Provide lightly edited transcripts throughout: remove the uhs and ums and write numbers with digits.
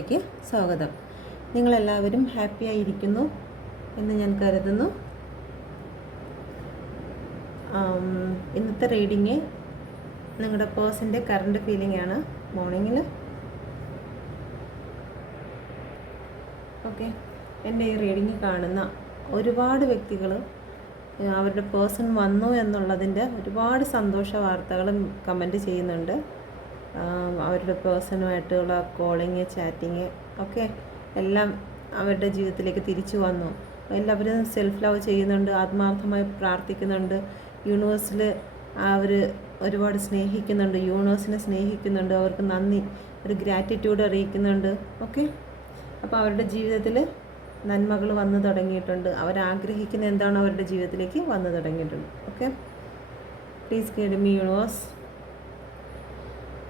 വീഡിയോയിലേക്ക് സ്വാഗതം. നിങ്ങളെല്ലാവരും ഹാപ്പി ആയിരിക്കുന്നു എന്ന് ഞാൻ കരുതുന്നു. ഇന്നത്തെ റീഡിങ് നിങ്ങളുടെ പേഴ്സൻ്റെ കറണ്ട് ഫീലിംഗ് ആണ് മോർണിംഗിൽ. ഓക്കെ, എൻ്റെ ഈ റീഡിങ് കാണുന്ന ഒരുപാട് വ്യക്തികൾ അവരുടെ പേഴ്സൺ വന്നു എന്നുള്ളതിൻ്റെ ഒരുപാട് സന്തോഷ വാർത്തകളും കമൻറ്റ് ചെയ്യുന്നുണ്ട്. അവരുടെ പേഴ്സണുമായിട്ടുള്ള കോളിങ്, ചാറ്റിങ് ഒക്കെ എല്ലാം അവരുടെ ജീവിതത്തിലേക്ക് തിരിച്ചു വന്നു. എല്ലാവരും സെൽഫ് ലവ് ചെയ്യുന്നുണ്ട്, ആത്മാർത്ഥമായി പ്രാർത്ഥിക്കുന്നുണ്ട്. യൂണിവേഴ്സിൽ അവർ ഒരുപാട് സ്നേഹിക്കുന്നുണ്ട്, യൂണിവേഴ്സിനെ സ്നേഹിക്കുന്നുണ്ട്, അവർക്ക് നന്ദി, ഒരു ഗ്രാറ്റിറ്റ്യൂഡ് അറിയിക്കുന്നുണ്ട്. ഓക്കെ, അപ്പോൾ അവരുടെ ജീവിതത്തിൽ നന്മകൾ വന്നു തുടങ്ങിയിട്ടുണ്ട്. അവരാഗ്രഹിക്കുന്ന എന്താണോ അവരുടെ ജീവിതത്തിലേക്ക് വന്നു തുടങ്ങിയിട്ടുണ്ട്. Okay, please guide me universe.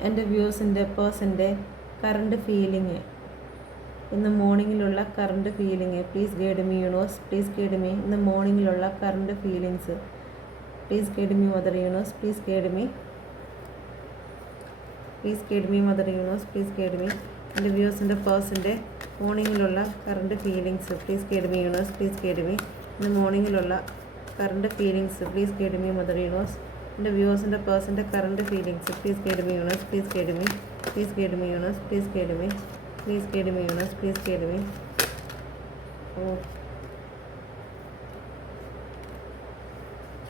എൻ്റെ വ്യൂസിൻ്റെ പേഴ്സൻ്റെ കറണ്ട് ഫീലിംഗ്, ഇന്ന് മോർണിംഗിലുള്ള current feeling, please guide me universe. Please guide me ഇന്ന് മോർണിംഗിലുള്ള current feelings. Please guide me mother universe. Please guide me. Please guide me mother universe. Please guide me. എൻ്റെ വ്യൂസിൻ്റെ പേഴ്സൻ്റെ മോർണിംഗിലുള്ള current feelings. Please guide me universe. Please guide me ഇന്ന് മോർണിംഗിലുള്ള current feelings. Please guide me mother universe. എൻ്റെ വ്യൂസിൻ്റെ പേഴ്സൻ്റെ current feelings. Please guide me universe. Please guide me. Please guide me universe. Please guide me. Please guide me universe. Please guide me. Oh,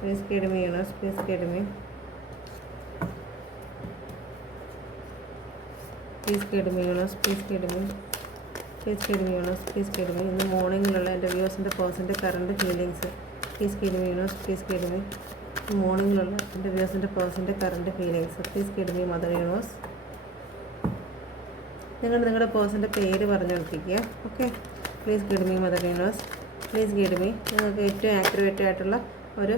please guide me universe. Please guide me. Please guide me universe. Please guide me. Please guide me universe. Please guide me ഇന്ന് മോർണിംഗിലുള്ള എൻ്റെ വ്യൂസിൻ്റെ പേഴ്സൻ്റെ current feelings. Please guide me universe. Please guide me മോർണിംഗിലുള്ള എൻ്റെ വ്യൂസിൻ്റെ പേഴ്സൻ്റെ current feelings. Please guide me mother universe. നിങ്ങളുടെ പേഴ്സൻ്റെ പേര് പറഞ്ഞുകൊണ്ടിരിക്കുക. Okay, please guide me mother universe. Please guide me. നിങ്ങൾക്ക് ഏറ്റവും ആക്യുറേറ്റ് ആയിട്ടുള്ള ഒരു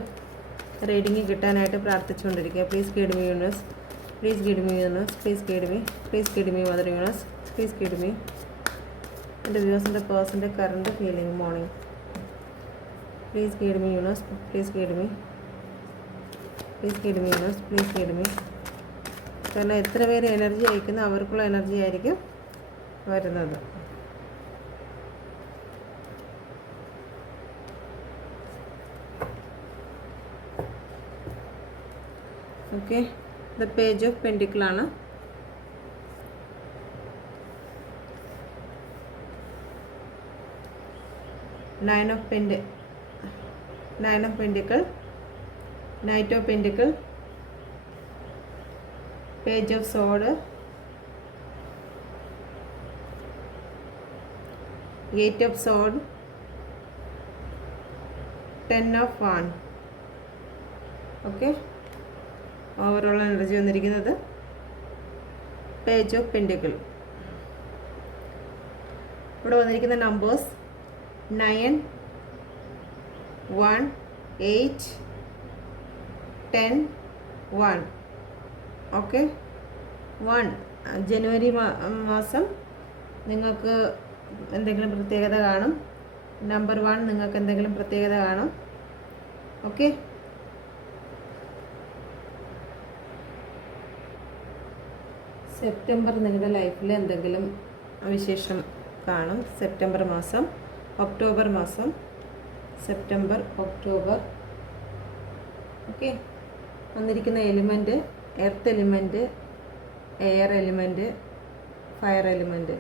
റീഡിങ് കിട്ടാനായിട്ട് പ്രാർത്ഥിച്ചുകൊണ്ടിരിക്കുക. Please guide me universe. Please guide me universe. Please guide me. Please guide me mother universe. Please guide me എൻ്റെ വ്യൂസിൻ്റെ പേഴ്സൻ്റെ current feeling morning. Please guide me universe. Please guide me. Please guide me universe. Please guide me. കാരണം എത്ര പേര് energy അയക്കുന്നു അവർക്കുള്ള energy ആയിരിക്കും വരുന്നത്. ഓക്കെ, ദ പേജ് ഓഫ് പെൻഡിക്കിളാണ്. Nine of pentacle, knight of pentacle, page of sword, eight of sword, 10 of wand. Okay, overall energy വന്നിരിക്കുന്നത് page of pentacle. ഇവിടെ വന്നിരിക്കുന്ന നമ്പേഴ്സ് 9, 1, 8, 10, 1. ഓക്കെ, 1 ജനുവരി മാസം നിങ്ങൾക്ക് എന്തെങ്കിലും പ്രത്യേകത കാണും. നമ്പർ 1 നിങ്ങൾക്ക് എന്തെങ്കിലും പ്രത്യേകത കാണും. ഓക്കെ, സെപ്റ്റംബർ നിങ്ങളുടെ ലൈഫിൽ എന്തെങ്കിലും വിശേഷം കാണും. സെപ്റ്റംബർ മാസം, ഒക്ടോബർ മാസം, സെപ്റ്റംബർ, ഒക്ടോബർ. ഓക്കെ, വന്നിരിക്കുന്ന element earth element, air element, fire element.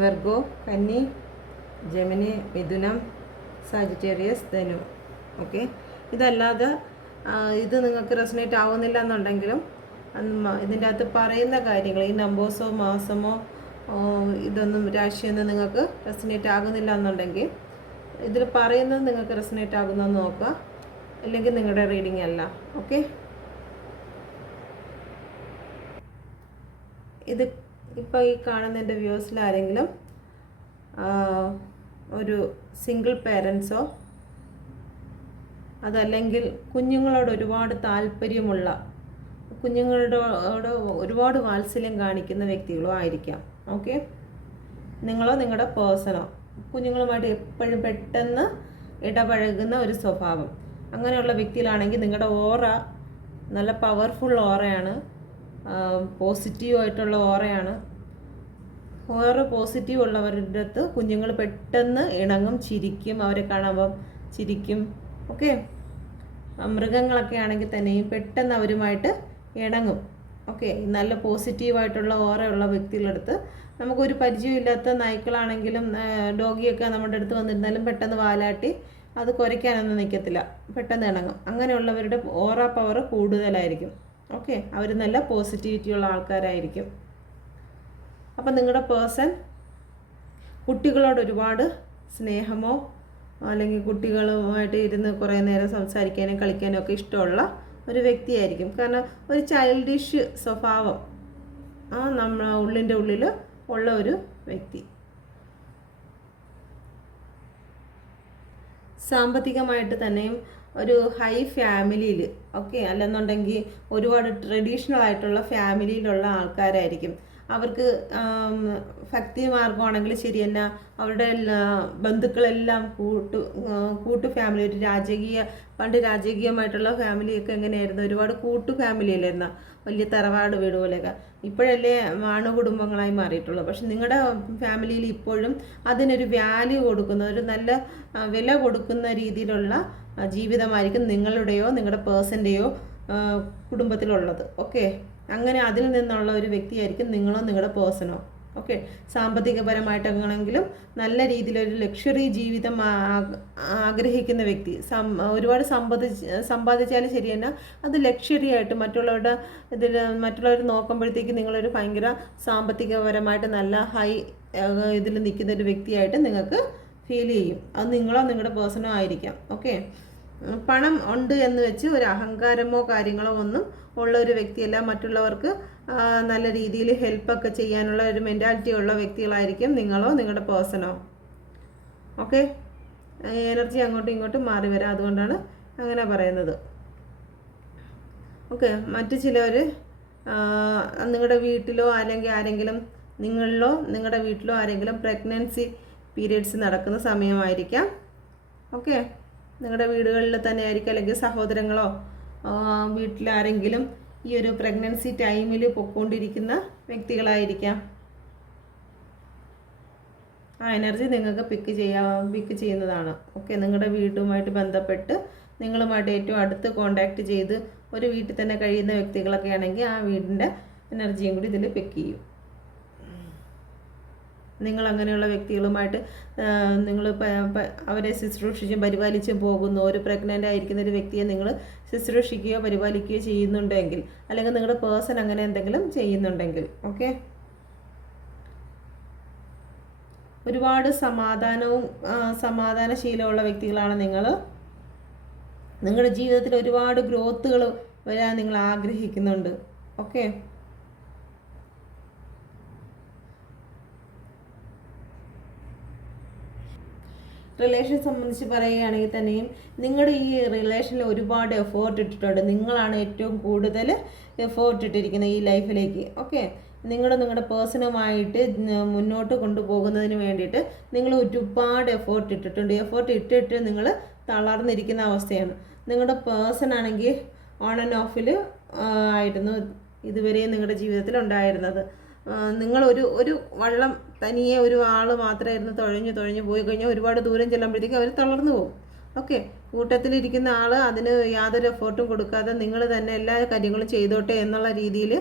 Virgo, കന്നി, ജെമിനി, മിഥുനം, സാജിറ്റേറിയസ്, ധനു. ഓക്കെ, ഇതല്ലാതെ ഇത് നിങ്ങൾക്ക് റെസൊനേറ്റ് ആവുന്നില്ല എന്നുണ്ടെങ്കിലും ഇതിൻ്റെ അകത്ത് പറയുന്ന കാര്യങ്ങൾ, ഈ നമ്പേഴ്സോ മാസമോ ഇതൊന്നും രാശിയൊന്നും നിങ്ങൾക്ക് റെസൊനേറ്റ് ആകുന്നില്ല എന്നുണ്ടെങ്കിൽ ഇതിൽ പറയുന്നത് നിങ്ങൾക്ക് റെസൊനേറ്റ് ആകുന്നതെന്ന് നോക്കുക, അല്ലെങ്കിൽ നിങ്ങളുടെ റീഡിംഗ് അല്ല. ഓക്കെ, ഇത് ഇപ്പോൾ ഈ കാണുന്ന എൻ്റെ വ്യൂസിൽ ആരെങ്കിലും ഒരു സിംഗിൾ പേരൻസോ അതല്ലെങ്കിൽ കുഞ്ഞുങ്ങളോട് ഒരുപാട് താല്പര്യമുള്ള, കുഞ്ഞുങ്ങളോട് ഒരുപാട് വാത്സല്യം കാണിക്കുന്ന വ്യക്തികളോ ആയിരിക്കാം. ഓക്കെ, നിങ്ങളോ നിങ്ങളുടെ പേഴ്സണോ കുഞ്ഞുങ്ങളുമായിട്ട് എപ്പോഴും പെട്ടെന്ന് ഇടപഴകുന്ന ഒരു സ്വഭാവം, അങ്ങനെയുള്ള വ്യക്തിയിലാണെങ്കിൽ നിങ്ങളുടെ ഓറ നല്ല പവർഫുൾ ഓറയാണ്, പോസിറ്റീവായിട്ടുള്ള ഓറയാണ്. ഓരോ പോസിറ്റീവ് ഉള്ളവരുടെ അടുത്ത് കുഞ്ഞുങ്ങൾ പെട്ടെന്ന് ഇണങ്ങും, ചിരിക്കും, അവരെ കാണുമ്പം ചിരിക്കും. ഓക്കെ, മൃഗങ്ങളൊക്കെ ആണെങ്കിൽ തന്നെയും പെട്ടെന്ന് അവരുമായിട്ട് ഇണങ്ങും. ഓക്കെ, നല്ല പോസിറ്റീവായിട്ടുള്ള ഓരയുള്ള വ്യക്തികളുടെ അടുത്ത് നമുക്കൊരു പരിചയമില്ലാത്ത നായ്ക്കളാണെങ്കിലും ഡോഗിയൊക്കെ നമ്മുടെ അടുത്ത് വന്നിരുന്നാലും പെട്ടെന്ന് വാലാട്ടി അത് കുരയ്ക്കാനൊന്നും നിൽക്കത്തില്ല, പെട്ടെന്ന് ഇണങ്ങും. അങ്ങനെയുള്ളവരുടെ ഓറ പവർ കൂടുതലായിരിക്കും. ഓക്കെ, അവർ നല്ല പോസിറ്റിവിറ്റിയുള്ള ആൾക്കാരായിരിക്കും. അപ്പം നിങ്ങളുടെ പേഴ്സൺ കുട്ടികളോട് ഒരുപാട് സ്നേഹമോ അല്ലെങ്കിൽ കുട്ടികളുമായിട്ട് ഇരുന്ന് കുറേ നേരം സംസാരിക്കാനും കളിക്കാനും ഒക്കെ ഇഷ്ടമുള്ള ഒരു വ്യക്തിയായിരിക്കും. കാരണം ഒരു ചൈൽഡിഷ് സ്വഭാവം നമ്മുടെ ഉള്ളിൻ്റെ ഉള്ളിൽ ഉള്ള ഒരു വ്യക്തി. സാമ്പത്തികമായിട്ട് തന്നെയും ഒരു ഹൈ ഫാമിലിയിൽ, ഓക്കെ, അല്ലെന്നുണ്ടെങ്കിൽ ഒരുപാട് ട്രഡീഷണൽ ആയിട്ടുള്ള ഫാമിലിയിലുള്ള ആൾക്കാരായിരിക്കും. അവർക്ക് ഭക്തി മാർഗമാണെങ്കിൽ ശരി തന്നെ, അവരുടെ ബന്ധുക്കളെല്ലാം കൂട്ടു ഫാമിലി, ഒരു പണ്ട് രാജകീയമായിട്ടുള്ള ഫാമിലിയൊക്കെ എങ്ങനെയായിരുന്നു, ഒരുപാട് കൂട്ടു ഫാമിലിയിലായിരുന്നു, വലിയ തറവാട് വീട് പോലെയൊക്കെ. ഇപ്പോഴല്ലേ കുടുംബങ്ങളായി മാറിയിട്ടുള്ളൂ. പക്ഷെ നിങ്ങളുടെ ഫാമിലിയിൽ ഇപ്പോഴും അതിനൊരു വാല്യൂ കൊടുക്കുന്ന, ഒരു നല്ല വില കൊടുക്കുന്ന രീതിയിലുള്ള ജീവിതമായിരിക്കും നിങ്ങളുടെയോ നിങ്ങളുടെ പേഴ്സൻ്റെയോ കുടുംബത്തിലുള്ളത്. ഓക്കെ, അങ്ങനെ അതിൽ നിന്നുള്ള ഒരു വ്യക്തിയായിരിക്കും നിങ്ങളോ നിങ്ങളുടെ പേഴ്സണോ. ഓക്കെ, സാമ്പത്തികപരമായിട്ടാണെങ്കിലും നല്ല രീതിയിലൊരു ലക്ഷറി ജീവിതം ആഗ്രഹിക്കുന്ന വ്യക്തി. ഒരുപാട് സമ്പാദിച്ചാലും ശരി തന്നെ അത് ലക്ഷറി ആയിട്ട് മറ്റുള്ളവർ നോക്കുമ്പോഴത്തേക്ക് നിങ്ങളൊരു ഭയങ്കര സാമ്പത്തികപരമായിട്ട് നല്ല ഹൈ ഇതിൽ നിൽക്കുന്ന ഒരു വ്യക്തിയായിട്ട് നിങ്ങൾക്ക് ഫീൽ ചെയ്യും. അത് നിങ്ങളോ നിങ്ങളുടെ പേഴ്സണോ ആയിരിക്കാം. ഓക്കെ, പണം ഉണ്ട് എന്ന് വെച്ച് ഒരു അഹങ്കാരമോ കാര്യങ്ങളോ ഒന്നും ഉള്ള ഒരു വ്യക്തിയല്ല. മറ്റുള്ളവർക്ക് നല്ല രീതിയിൽ ഹെൽപ്പൊക്കെ ചെയ്യാനുള്ള ഒരു മെൻറ്റാലിറ്റി ഉള്ള വ്യക്തികളായിരിക്കും നിങ്ങളോ നിങ്ങളുടെ പേഴ്സണോ. ഓക്കെ, എനർജി അങ്ങോട്ടും ഇങ്ങോട്ടും മാറി വരാം, അതുകൊണ്ടാണ് അങ്ങനെ പറയുന്നത്. ഓക്കെ, മറ്റു ചിലർ നിങ്ങളുടെ വീട്ടിലോ അല്ലെങ്കിൽ ആരെങ്കിലും നിങ്ങളുടെ വീട്ടിലോ ആരെങ്കിലും പ്രഗ്നൻസി പീരിയഡ്സ് നടക്കുന്ന സമയമായിരിക്കാം. ഓക്കെ, നിങ്ങളുടെ വീടുകളിൽ തന്നെ ആയിരിക്കും, അല്ലെങ്കിൽ സഹോദരങ്ങളോ വീട്ടിലാരെങ്കിലും ഈ ഒരു പ്രഗ്നൻസി ടൈമിൽ പൊയ്ക്കൊണ്ടിരിക്കുന്ന വ്യക്തികളായിരിക്കാം. ആ എനർജി നിങ്ങൾക്ക് പിക്ക് ചെയ്യുന്നതാണ്. ഓക്കെ, നിങ്ങളുടെ വീടുമായിട്ട് ബന്ധപ്പെട്ട് നിങ്ങളുമായിട്ട് ഏറ്റവും അടുത്ത് കോണ്ടാക്ട് ചെയ്ത് ഒരു വീട്ടിൽ തന്നെ കഴിയുന്ന വ്യക്തികളൊക്കെ ആണെങ്കിൽ ആ വീടിൻ്റെ എനർജിയും കൂടി ഇതിൽ പിക്ക് ചെയ്യും. നിങ്ങൾ അങ്ങനെയുള്ള വ്യക്തികളുമായിട്ട് നിങ്ങൾ അവരെ ശുശ്രൂഷിച്ചും പരിപാലിച്ചും പോകുന്നു. ഒരു പ്രഗ്നൻ്റ് ആയിരിക്കുന്ന ഒരു വ്യക്തിയെ നിങ്ങൾ ശുശ്രൂഷിക്കുകയോ പരിപാലിക്കുകയോ ചെയ്യുന്നുണ്ടെങ്കിൽ, അല്ലെങ്കിൽ നിങ്ങളുടെ പേഴ്സൺ അങ്ങനെ എന്തെങ്കിലും ചെയ്യുന്നുണ്ടെങ്കിൽ, ഓക്കെ, ഒരുപാട് സമാധാനശീലമുള്ള വ്യക്തികളാണ് നിങ്ങൾ. നിങ്ങളുടെ ജീവിതത്തിൽ ഒരുപാട് ഗ്രോത്തുകൾ വരാൻ നിങ്ങൾ ആഗ്രഹിക്കുന്നുണ്ട്. ഓക്കെ, റിലേഷൻ സംബന്ധിച്ച് പറയുകയാണെങ്കിൽ തന്നെയും നിങ്ങളുടെ ഈ റിലേഷനിൽ ഒരുപാട് എഫേർട്ട് ഇട്ടിട്ടുണ്ട്. നിങ്ങളാണ് ഏറ്റവും കൂടുതൽ എഫേർട്ട് ഇട്ടിരിക്കുന്നത് ഈ ലൈഫിലേക്ക്. ഓക്കെ, നിങ്ങളുടെ പേഴ്സണുമായിട്ട് മുന്നോട്ട് കൊണ്ടുപോകുന്നതിന് വേണ്ടിയിട്ട് നിങ്ങൾ ഒരുപാട് എഫേർട്ട് ഇട്ടിട്ടുണ്ട്. എഫേർട്ട് ഇട്ടിട്ട് നിങ്ങൾ തളർന്നിരിക്കുന്ന അവസ്ഥയാണ്. നിങ്ങളുടെ പേഴ്സൺ ആണെങ്കിൽ ഓൺ ആൻഡ് ഓഫിൽ ആയിരുന്നു ഇതുവരെ നിങ്ങളുടെ ജീവിതത്തിൽ ഉണ്ടായിരുന്നത്. നിങ്ങൾ ഒരു വള്ളം തനിയെ ഒരു ആൾ മാത്രമായിരുന്നു തുഴഞ്ഞു പോയി കഴിഞ്ഞാൽ ഒരുപാട് ദൂരം ചെല്ലുമ്പോഴത്തേക്കും അവർ തളർന്നു പോകും. ഓക്കെ, കൂട്ടത്തിലിരിക്കുന്ന ആൾ അതിന് യാതൊരു എഫേർട്ടും കൊടുക്കാതെ നിങ്ങൾ തന്നെ എല്ലാ കാര്യങ്ങളും ചെയ്തോട്ടെ എന്നുള്ള രീതിയിൽ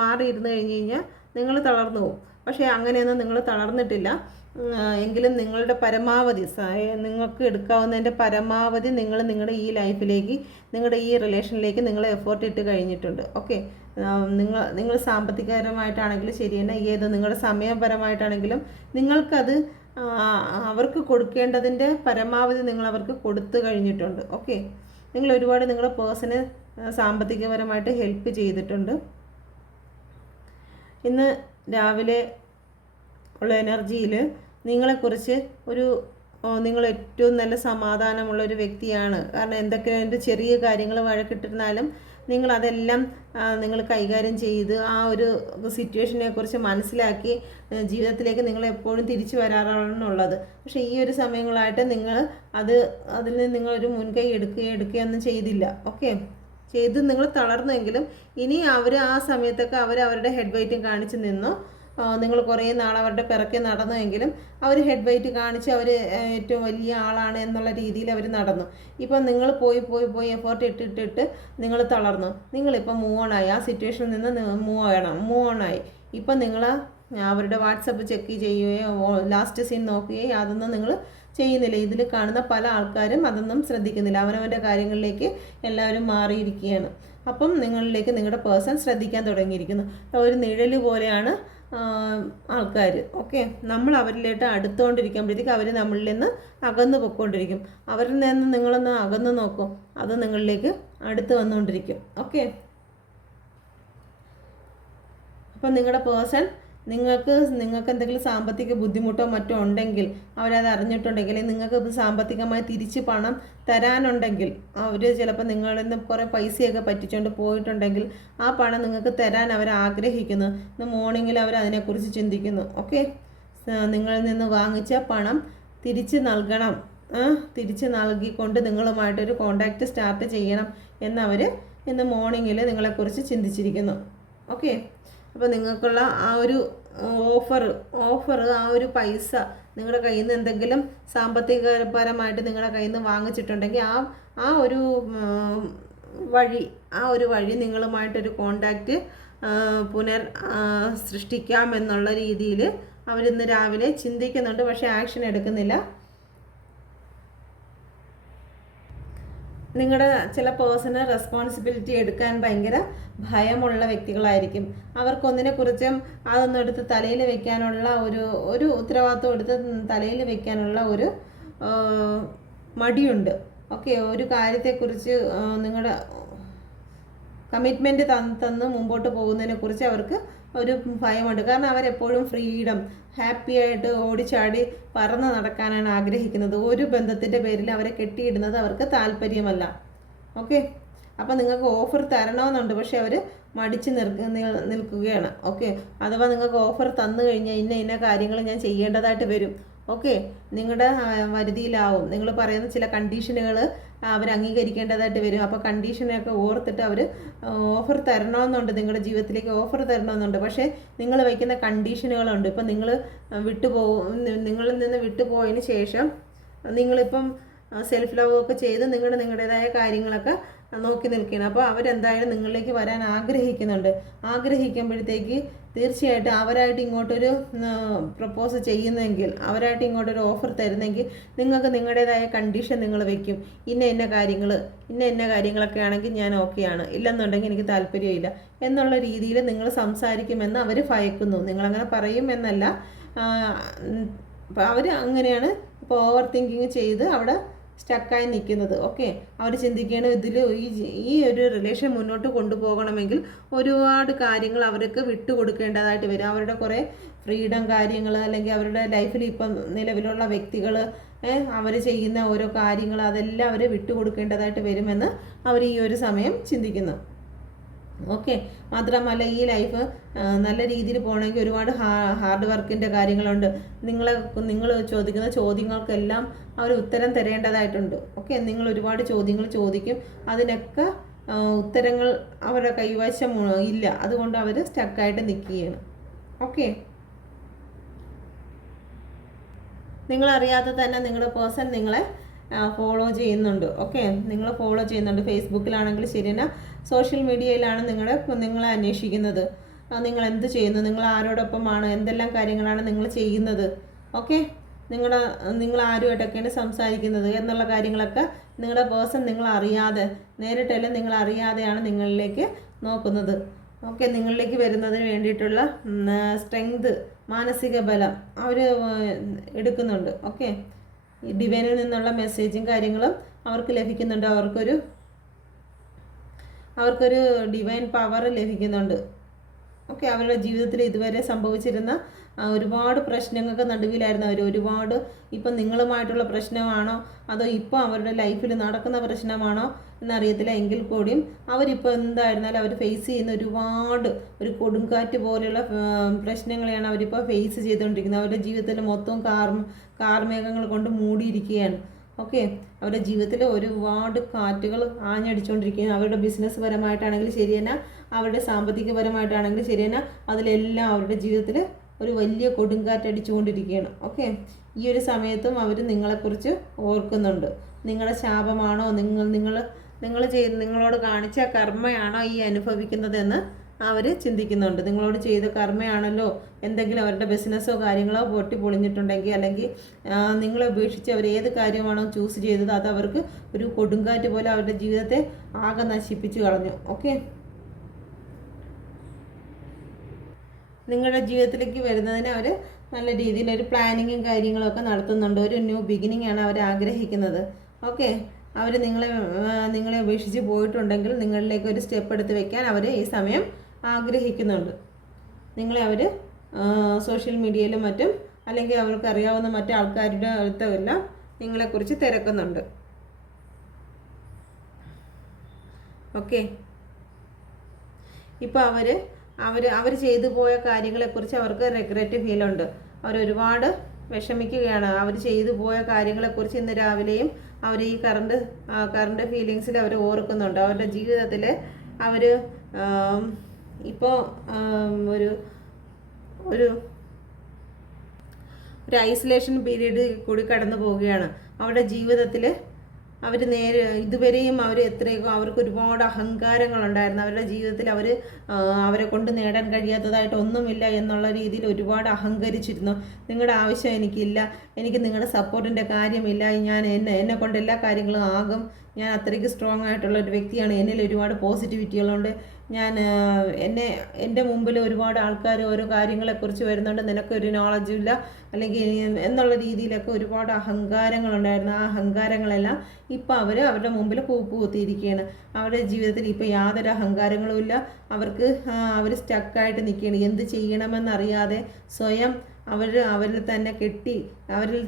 മാറിയിരുന്നു കഴിഞ്ഞ് നിങ്ങൾ തളർന്നു പോകും. പക്ഷേ അങ്ങനെയൊന്നും നിങ്ങൾ തളർന്നിട്ടില്ല. എങ്കിലും നിങ്ങളുടെ പരമാവധി നിങ്ങൾക്ക് എടുക്കാവുന്നതിൻ്റെ പരമാവധി നിങ്ങളുടെ ഈ ലൈഫിലേക്ക്, നിങ്ങളുടെ ഈ റിലേഷനിലേക്ക് നിങ്ങൾ എഫേർട്ട് ഇട്ട് കഴിഞ്ഞിട്ടുണ്ട്. ഓക്കെ, നിങ്ങൾ സാമ്പത്തികപരമായിട്ടാണെങ്കിലും ശരി തന്നെ, നിങ്ങളുടെ സമയപരമായിട്ടാണെങ്കിലും നിങ്ങൾക്കത് അവർക്ക് കൊടുക്കേണ്ടതിൻ്റെ പരമാവധി നിങ്ങൾ അവർക്ക് കൊടുത്തു കഴിഞ്ഞിട്ടുണ്ട്. ഓക്കെ, നിങ്ങൾ ഒരുപാട് നിങ്ങളുടെ പേഴ്സണെ സാമ്പത്തികപരമായിട്ട് ഹെൽപ്പ് ചെയ്തിട്ടുണ്ട്. ഇന്ന് രാവിലെ ഉള്ള എനർജിയിൽ നിങ്ങളെക്കുറിച്ച് നിങ്ങൾ ഏറ്റവും നല്ല സമാധാനമുള്ളൊരു വ്യക്തിയാണ്. കാരണം എന്തൊക്കെ ചെറിയ കാര്യങ്ങൾ വഴക്കിട്ടിരുന്നാലും നിങ്ങളതെല്ലാം നിങ്ങൾ കൈകാര്യം ചെയ്ത് ആ ഒരു സിറ്റുവേഷനെ കുറിച്ച് മനസ്സിലാക്കി ജീവിതത്തിലേക്ക് നിങ്ങൾ എപ്പോഴും തിരിച്ചു വരാറാണെന്നുള്ളത്. പക്ഷേ ഈ ഒരു സമയങ്ങളായിട്ട് അതിൽ നിന്ന് നിങ്ങളൊരു മുൻകൈ എടുക്കുകയൊന്നും ചെയ്തില്ല. ഓക്കെ, ചെയ്ത് നിങ്ങൾ തളർന്നെങ്കിലും ഇനി അവർ ആ സമയത്തൊക്കെ അവരുടെ ഹെഡ് വെയിറ്റും കാണിച്ച് നിന്നു. നിങ്ങൾ കുറേ നാൾ അവരുടെ പിറക്കെ നടന്നുവെങ്കിലും അവർ ഹെഡ് വെയിറ്റ് കാണിച്ച് അവർ ഏറ്റവും വലിയ ആളാണ് എന്നുള്ള രീതിയിൽ അവർ നടന്നു. ഇപ്പം നിങ്ങൾ പോയി എഫേർട്ട് ഇട്ടിട്ട് നിങ്ങൾ തളർന്നു. നിങ്ങളിപ്പം മൂവ് ഓൺ ആയി, ആ സിറ്റുവേഷനിൽ നിന്ന് മൂവ് ഓൺ ആയി. ഇപ്പം നിങ്ങൾ അവരുടെ വാട്സപ്പ് ചെക്ക് ചെയ്യുകയോ ലാസ്റ്റ് സീൻ നോക്കുകയോ അതൊന്നും നിങ്ങൾ ചെയ്യുന്നില്ല. ഇതിൽ കാണുന്ന പല ആൾക്കാരും അതൊന്നും ശ്രദ്ധിക്കുന്നില്ല. അവനവൻ്റെ കാര്യങ്ങളിലേക്ക് എല്ലാവരും മാറിയിരിക്കുകയാണ്. അപ്പം നിങ്ങളിലേക്ക് നിങ്ങളുടെ പേഴ്സൺ ശ്രദ്ധിക്കാൻ തുടങ്ങിയിരിക്കുന്നു. ഒരു നിഴൽ പോലെയാണ് ആൾക്കാർ. ഓക്കെ, നമ്മൾ അവരിലോട്ട് അടുത്തുകൊണ്ടിരിക്കുമ്പോഴത്തേക്ക് അവർ നമ്മളിൽ നിന്ന് അകന്നു പൊയ്ക്കൊണ്ടിരിക്കും. അവരിൽ നിന്ന് നിങ്ങളൊന്ന് അകന്നു നോക്കും, അത് നിങ്ങളിലേക്ക് അടുത്ത് വന്നുകൊണ്ടിരിക്കും. ഓക്കെ, അപ്പം നിങ്ങളുടെ പേഴ്സൺ നിങ്ങൾക്ക് എന്തെങ്കിലും സാമ്പത്തിക ബുദ്ധിമുട്ടോ മറ്റോ ഉണ്ടെങ്കിൽ അവരത് അറിഞ്ഞിട്ടുണ്ടെങ്കിൽ, നിങ്ങൾക്ക് സാമ്പത്തികമായി തിരിച്ച് പണം തരാനുണ്ടെങ്കിൽ, അവർ ചിലപ്പോൾ നിങ്ങളിൽ നിന്ന് കുറേ പൈസയൊക്കെ പറ്റിച്ചുകൊണ്ട് പോയിട്ടുണ്ടെങ്കിൽ ആ പണം നിങ്ങൾക്ക് തരാൻ അവർ ആഗ്രഹിക്കുന്നു. ഇന്ന് മോർണിംഗിൽ അവർ അതിനെക്കുറിച്ച് ചിന്തിക്കുന്നു. ഓക്കെ, നിങ്ങളിൽ നിന്ന് വാങ്ങിച്ച പണം തിരിച്ച് നൽകണം, തിരിച്ച് നൽകിക്കൊണ്ട് നിങ്ങളുമായിട്ടൊരു കോണ്ടാക്റ്റ് സ്റ്റാർട്ട് ചെയ്യണം എന്നവർ ഇന്ന് മോർണിംഗിൽ നിങ്ങളെക്കുറിച്ച് ചിന്തിച്ചിരിക്കുന്നു. ഓക്കെ, അപ്പോൾ നിങ്ങൾക്കുള്ള ആ ഒരു ഓഫർ ആ ഒരു പൈസ നിങ്ങളുടെ കയ്യിൽ നിന്ന് എന്തെങ്കിലും സാമ്പത്തികപരമായിട്ട് നിങ്ങളുടെ കയ്യിൽ നിന്ന് വാങ്ങിച്ചിട്ടുണ്ടെങ്കിൽ ആ ഒരു വഴി നിങ്ങളുമായിട്ടൊരു കോണ്ടാക്റ്റ് സൃഷ്ടിക്കാമെന്നുള്ള രീതിയിൽ അവരിന്ന് രാവിലെ ചിന്തിക്കുന്നുണ്ട്. പക്ഷേ ആക്ഷൻ എടുക്കുന്നില്ല. നിങ്ങളുടെ ചില പേഴ്സണൽ റെസ്പോൺസിബിലിറ്റി എടുക്കാൻ ഭയങ്കര ഭയമുള്ള വ്യക്തികളായിരിക്കും. അവർക്കൊന്നിനെക്കുറിച്ചും അതൊന്നും എടുത്ത് തലയിൽ വെക്കാനുള്ള ഒരു ഉത്തരവാദിത്വം എടുത്ത് തലയിൽ വെക്കാനുള്ള ഒരു മടിയുണ്ട്. ഓക്കെ, ഒരു കാര്യത്തെക്കുറിച്ച് നിങ്ങളുടെ കമ്മിറ്റ്മെൻറ്റ് തന്ന് മുമ്പോട്ട് പോകുന്നതിനെക്കുറിച്ച് അവർക്ക് ഒരു ഭയമുണ്ട്. കാരണം അവരെപ്പോഴും ഫ്രീഡം, ഹാപ്പി ആയിട്ട് ഓടിച്ചാടി പറന്ന് നടക്കാനാണ് ആഗ്രഹിക്കുന്നത്. ഒരു ബന്ധത്തിൻ്റെ പേരിൽ അവരെ കെട്ടിയിടുന്നത് അവർക്ക് താല്പര്യമല്ല. ഓക്കെ, അപ്പോൾ നിങ്ങൾക്ക് ഓഫർ തരണമെന്നുണ്ട്, പക്ഷേ അവർ മടിച്ച് നിൽക്കുകയാണ്. ഓക്കെ, അഥവാ നിങ്ങൾക്ക് ഓഫർ തന്നു കഴിഞ്ഞാൽ ഇന്ന കാര്യങ്ങൾ ഞാൻ ചെയ്യേണ്ടതായിട്ട് വരും. ഓക്കെ, നിങ്ങളുടെ വരുതിയിലാവും. നിങ്ങൾ പറയുന്ന ചില കണ്ടീഷനുകൾ അവർ അംഗീകരിക്കേണ്ടതായിട്ട് വരും. അപ്പോൾ കണ്ടീഷനൊക്കെ ഓർത്തിട്ട് അവർ ഓഫർ തരണമെന്നുണ്ട്, നിങ്ങളുടെ ജീവിതത്തിലേക്ക് ഓഫർ തരണമെന്നുണ്ട്. പക്ഷേ നിങ്ങൾ വയ്ക്കുന്ന കണ്ടീഷനുകളുണ്ട്. ഇപ്പം നിങ്ങളിൽ നിന്ന് വിട്ടുപോയതിന് ശേഷം നിങ്ങളിപ്പം സെൽഫ് ലവ് ഒക്കെ ചെയ്ത് നിങ്ങളുടേതായ കാര്യങ്ങളൊക്കെ നോക്കി നിൽക്കുകയാണ്. അപ്പോൾ അവരെന്തായാലും നിങ്ങളിലേക്ക് വരാൻ ആഗ്രഹിക്കുമ്പോഴത്തേക്ക് തീർച്ചയായിട്ടും അവരായിട്ട് ഇങ്ങോട്ടൊരു പ്രപ്പോസ് ചെയ്യുന്നെങ്കിൽ, അവരായിട്ട് ഇങ്ങോട്ടൊരു ഓഫർ തരുന്നെങ്കിൽ നിങ്ങൾക്ക് നിങ്ങളുടേതായ കണ്ടീഷൻ നിങ്ങൾ വെക്കും. ഇന്ന കാര്യങ്ങളൊക്കെ ആണെങ്കിൽ ഞാൻ ഓക്കെയാണ്, ഇല്ലെന്നുണ്ടെങ്കിൽ എനിക്ക് താല്പര്യമില്ല എന്നുള്ള രീതിയിൽ നിങ്ങൾ സംസാരിക്കുമെന്ന് അവർ ഭയക്കുന്നു. നിങ്ങളങ്ങനെ പറയും എന്നല്ല, അവർ അങ്ങനെയാണ് ഇപ്പോൾ ഓവർ തിങ്കിങ് ചെയ്ത് അവിടെ സ്റ്റക്കായി നിൽക്കുന്നത്. ഓക്കെ, അവർ ചിന്തിക്കുകയാണ് ഇതിൽ ഈ ഒരു റിലേഷൻ മുന്നോട്ട് കൊണ്ടുപോകണമെങ്കിൽ ഒരുപാട് കാര്യങ്ങൾ അവർക്ക് വിട്ടുകൊടുക്കേണ്ടതായിട്ട് വരും. അവരുടെ കുറേ ഫ്രീഡം കാര്യങ്ങൾ, അല്ലെങ്കിൽ അവരുടെ ലൈഫിൽ ഇപ്പം നിലവിലുള്ള വ്യക്തികൾ അവർ ചെയ്യുന്ന ഓരോ കാര്യങ്ങൾ അതെല്ലാം അവർ വിട്ടുകൊടുക്കേണ്ടതായിട്ട് വരുമെന്ന് അവർ ഈ ഒരു സമയം ചിന്തിക്കുന്നു. ഓക്കെ, മാത്രമല്ല ഈ ലൈഫ് നല്ല രീതിയിൽ പോകണമെങ്കിൽ ഒരുപാട് ഹാർഡ് വർക്കിൻ്റെ കാര്യങ്ങളുണ്ട്. നിങ്ങൾ ചോദിക്കുന്ന ചോദ്യങ്ങൾക്കെല്ലാം അവർ ഉത്തരം തരേണ്ടതായിട്ടുണ്ട്. ഓക്കെ, നിങ്ങൾ ഒരുപാട് ചോദ്യങ്ങൾ ചോദിക്കും, അതിനൊക്കെ ഉത്തരങ്ങൾ അവരുടെ കൈവശം ഇല്ല. അതുകൊണ്ട് അവർ സ്റ്റക്കായിട്ട് നിൽക്കുകയാണ്. ഓക്കെ, നിങ്ങളറിയാതെ തന്നെ നിങ്ങളുടെ പേഴ്സൺ നിങ്ങളെ ഫോളോ ചെയ്യുന്നുണ്ട്. ഓക്കെ, നിങ്ങൾ ഫോളോ ചെയ്യുന്നുണ്ട്. ഫേസ്ബുക്കിലാണെങ്കിൽ ശരി തന്നെ, സോഷ്യൽ മീഡിയയിലാണ് നിങ്ങളെ അന്വേഷിക്കുന്നത്. നിങ്ങൾ എന്ത് ചെയ്യുന്നു, നിങ്ങൾ ആരോടൊപ്പമാണ്, എന്തെല്ലാം കാര്യങ്ങളാണ് നിങ്ങൾ ചെയ്യുന്നത്, ഓക്കെ, നിങ്ങൾ ആരുമായിട്ടൊക്കെയാണ് സംസാരിക്കുന്നത് എന്നുള്ള കാര്യങ്ങളൊക്കെ നിങ്ങളുടെ പേഴ്സൺ നിങ്ങളറിയാതെ, നേരിട്ടല്ല നിങ്ങളറിയാതെയാണ് നിങ്ങളിലേക്ക് നോക്കുന്നത്. ഓക്കെ, നിങ്ങളിലേക്ക് വരുന്നതിന് വേണ്ടിയിട്ടുള്ള സ്ട്രെങ്ത്, മാനസിക ബലം അവർ എടുക്കുന്നുണ്ട്. ഓക്കെ, ഡിവൈനിൽ നിന്നുള്ള മെസ്സേജും കാര്യങ്ങളും അവർക്ക് ലഭിക്കുന്നുണ്ട്. അവർക്കൊരു ഡിവൈൻ പവർ ലഭിക്കുന്നുണ്ട്. ഓക്കെ, അവരുടെ ജീവിതത്തിൽ ഇതുവരെ സംഭവിച്ചിരുന്ന ഒരുപാട് പ്രശ്നങ്ങൾക്ക് നടുവിലായിരുന്നു അവർ. ഇപ്പം നിങ്ങളുമായിട്ടുള്ള പ്രശ്നമാണോ അതോ ഇപ്പോൾ അവരുടെ ലൈഫിൽ നടക്കുന്ന പ്രശ്നമാണോ എന്നറിയത്തില്ല. എങ്കിൽ കൂടിയും അവരിപ്പോൾ എന്തായിരുന്നാലും അവർ ഫേസ് ചെയ്യുന്ന ഒരു കൊടുങ്കാറ്റ് പോലെയുള്ള പ്രശ്നങ്ങളെയാണ് അവരിപ്പോൾ ഫേസ് ചെയ്തുകൊണ്ടിരിക്കുന്നത്. അവരുടെ ജീവിതത്തിൽ മൊത്തം കാർമേഘങ്ങൾ കൊണ്ട് മൂടിയിരിക്കുകയാണ്. ഓക്കെ, അവരുടെ ജീവിതത്തിൽ ഒരുപാട് കാറ്റുകൾ ആഞ്ഞടിച്ചുകൊണ്ടിരിക്കുകയാണ്. അവരുടെ ബിസിനസ് പരമായിട്ടാണെങ്കിൽ ശരി തന്നെ, അവരുടെ സാമ്പത്തികപരമായിട്ടാണെങ്കിൽ ശരി തന്നെ, അതിലെല്ലാം അവരുടെ ജീവിതത്തിൽ ഒരു വലിയ കൊടുങ്കാറ്റടിച്ചുകൊണ്ടിരിക്കുകയാണ്. ഓക്കെ, ഈ ഒരു സമയത്തും അവർ നിങ്ങളെക്കുറിച്ച് ഓർക്കുന്നുണ്ട്. നിങ്ങളുടെ ശാപമാണോ, നിങ്ങളോട് കാണിച്ച കർമ്മയാണോ ഈ അനുഭവിക്കുന്നതെന്ന് അവർ ചിന്തിക്കുന്നുണ്ട്. നിങ്ങളോട് ചെയ്ത കർമ്മയാണല്ലോ എന്തെങ്കിലും അവരുടെ ബിസിനസ്സോ കാര്യങ്ങളോ പൊളിഞ്ഞിട്ടുണ്ടെങ്കിൽ, അല്ലെങ്കിൽ നിങ്ങളെ ഉപേക്ഷിച്ച് അവർ ഏത് കാര്യമാണോ ചൂസ് ചെയ്തത് അത് അവർക്ക് ഒരു കൊടുങ്കാറ്റ് പോലെ അവരുടെ ജീവിതത്തെ ആകെ നശിപ്പിച്ചു കളഞ്ഞു. ഓക്കെ, നിങ്ങളുടെ ജീവിതത്തിലേക്ക് വരുന്നതിന് അവർ നല്ല രീതിയിൽ ഒരു പ്ലാനിങ്ങും കാര്യങ്ങളൊക്കെ നടത്തുന്നുണ്ട്. ഒരു ന്യൂ ബിഗിനിങ് ആണ് അവർ ആഗ്രഹിക്കുന്നത്. ഓക്കെ, അവർ നിങ്ങളെ ഉപേക്ഷിച്ച് പോയിട്ടുണ്ടെങ്കിൽ നിങ്ങളിലേക്ക് ഒരു സ്റ്റെപ്പ് എടുത്ത് വെക്കാൻ അവർ ഈ സമയം ആഗ്രഹിക്കുന്നുണ്ട്. നിങ്ങളെ അവർ സോഷ്യൽ മീഡിയയിലും മറ്റും, അല്ലെങ്കിൽ അവർക്ക് അറിയാവുന്ന മറ്റു ആൾക്കാരുടെ അടുത്തെല്ലാം നിങ്ങളെക്കുറിച്ച് തിരക്കുന്നുണ്ട്. ഓക്കെ, ഇപ്പോൾ അവർ ചെയ്തു പോയ കാര്യങ്ങളെക്കുറിച്ച് അവർക്ക് റിഗ്രറ്റ് ഫീലുണ്ട്. അവരൊരുപാട് വിഷമിക്കുകയാണ്. അവർ ചെയ്തു പോയ കാര്യങ്ങളെക്കുറിച്ച് ഇന്ന് രാവിലെയും അവർ ഈ കറണ്ട് ഫീലിങ്സിൽ അവർ ഓർക്കുന്നുണ്ട്. അവരുടെ ജീവിതത്തിൽ അവർ ഇപ്പോൾ ഒരു ഒരു ഐസൊലേഷൻ പീരീഡ് കൂടി കടന്നു പോവുകയാണ്. അവരുടെ ജീവിതത്തിൽ ഇതുവരെയും അവർക്ക് ഒരുപാട് അഹങ്കാരങ്ങളുണ്ടായിരുന്നു. അവരുടെ ജീവിതത്തിൽ അവരെ കൊണ്ട് നേടാൻ കഴിയാത്തതായിട്ട് ഒന്നുമില്ല എന്നുള്ള രീതിയിൽ ഒരുപാട് അഹങ്കരിച്ചിരുന്നു. നിങ്ങളുടെ ആവശ്യം എനിക്കില്ല, എനിക്ക് നിങ്ങളുടെ സപ്പോർട്ടിൻ്റെ കാര്യമില്ല, എന്നെ കൊണ്ട് എല്ലാ കാര്യങ്ങളും ആകും, ഞാൻ അത്രയ്ക്ക് സ്ട്രോങ് ആയിട്ടുള്ള ഒരു വ്യക്തിയാണ്, എന്നിൽ ഒരുപാട് പോസിറ്റിവിറ്റികളുണ്ട്, എൻ്റെ മുമ്പിൽ ഒരുപാട് ആൾക്കാർ ഓരോ കാര്യങ്ങളെക്കുറിച്ച് വരുന്നുണ്ട്, നിനക്കൊരു നോളജും ഇല്ല, അല്ലെങ്കിൽ എന്നുള്ള രീതിയിലൊക്കെ ഒരുപാട് അഹങ്കാരങ്ങളുണ്ടായിരുന്നു. ആ അഹങ്കാരങ്ങളെല്ലാം ഇപ്പോൾ അവരുടെ മുമ്പിൽ കൂപ്പുകുത്തിയിരിക്കുകയാണ്. അവരുടെ ജീവിതത്തിൽ ഇപ്പോൾ യാതൊരു അഹങ്കാരങ്ങളും ഇല്ല. അവർ സ്റ്റക്കായിട്ട് നിൽക്കുകയാണ്. എന്ത് ചെയ്യണമെന്നറിയാതെ സ്വയം അവരിൽ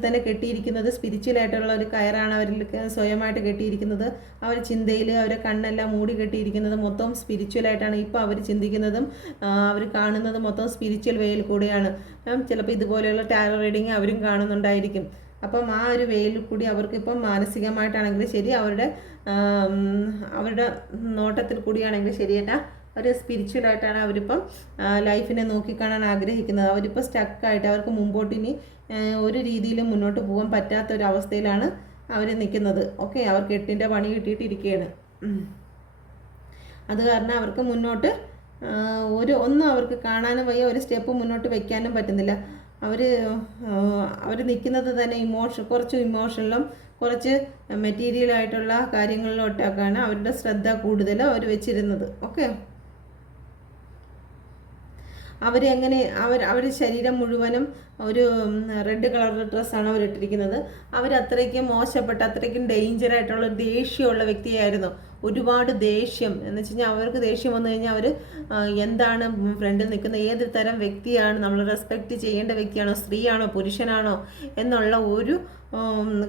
തന്നെ കെട്ടിയിരിക്കുന്നത് സ്പിരിച്വലായിട്ടുള്ള ഒരു കയറാണ്. അവരിൽ സ്വയമായിട്ട് കെട്ടിയിരിക്കുന്നത്. അവർ ചിന്തയിൽ അവരെ കണ്ണെല്ലാം മൂടി കെട്ടിയിരിക്കുന്നത് മൊത്തം സ്പിരിച്വലായിട്ടാണ്. ഇപ്പോൾ അവർ ചിന്തിക്കുന്നതും അവർ കാണുന്നതും മൊത്തം സ്പിരിച്വൽ വേയിൽ കൂടെയാണ്. ചിലപ്പോൾ ഇതുപോലെയുള്ള ടാരോ റീഡിങ് അവരും കാണുന്നുണ്ടായിരിക്കും. അപ്പം ആ ഒരു വേയിൽ കൂടി അവർക്കിപ്പം മാനസികമായിട്ടാണെങ്കിലും ശരി, അവരുടെ നോട്ടത്തിൽ കൂടിയാണെങ്കിലും ശരി തന്നെ ഒരു സ്പിരിച്വലായിട്ടാണ് അവരിപ്പം ലൈഫിനെ നോക്കിക്കാണാൻ ആഗ്രഹിക്കുന്നത്. അവരിപ്പോൾ സ്റ്റക്കായിട്ട് അവർക്ക് മുമ്പോട്ടിനി ഒരു രീതിയിലും മുന്നോട്ട് പോകാൻ പറ്റാത്തൊരവസ്ഥയിലാണ് അവർ നിൽക്കുന്നത്. ഓക്കെ, അവർക്ക് 8ൻ്റെ പണി കിട്ടിയിട്ടിരിക്കുകയാണ്. അത് കാരണം അവർക്ക് മുന്നോട്ട് ഒന്നും അവർക്ക് കാണാനും വയ്യ, ഒരു സ്റ്റെപ്പ് മുന്നോട്ട് വയ്ക്കാനും പറ്റുന്നില്ല. അവർ നിൽക്കുന്നത് തന്നെ കുറച്ച് ഇമോഷണലും കുറച്ച് മെറ്റീരിയലായിട്ടുള്ള കാര്യങ്ങളിലോട്ടൊക്കെയാണ് അവരുടെ ശ്രദ്ധ കൂടുതൽ അവർ വെച്ചിരുന്നത്. ഓക്കെ, അവരുടെ ശരീരം മുഴുവനും ഒരു റെഡ് കളർ ഡ്രസ്സാണ് അവരിട്ടിരിക്കുന്നത്. അത്രയ്ക്കും മോശപ്പെട്ട, അത്രയ്ക്കും ഡേഞ്ചറായിട്ടുള്ള ദേഷ്യമുള്ള വ്യക്തിയായിരുന്നു. ഒരുപാട് ദേഷ്യം എന്ന് വെച്ച് കഴിഞ്ഞാൽ അവർക്ക് ദേഷ്യം വന്നു കഴിഞ്ഞാൽ അവർ എന്താണ് ഫ്രണ്ടിൽ നിൽക്കുന്ന ഏത് തരം വ്യക്തിയാണ്, നമ്മൾ റെസ്പെക്റ്റ് ചെയ്യേണ്ട വ്യക്തിയാണോ, സ്ത്രീയാണോ പുരുഷനാണോ എന്നുള്ള ഒരു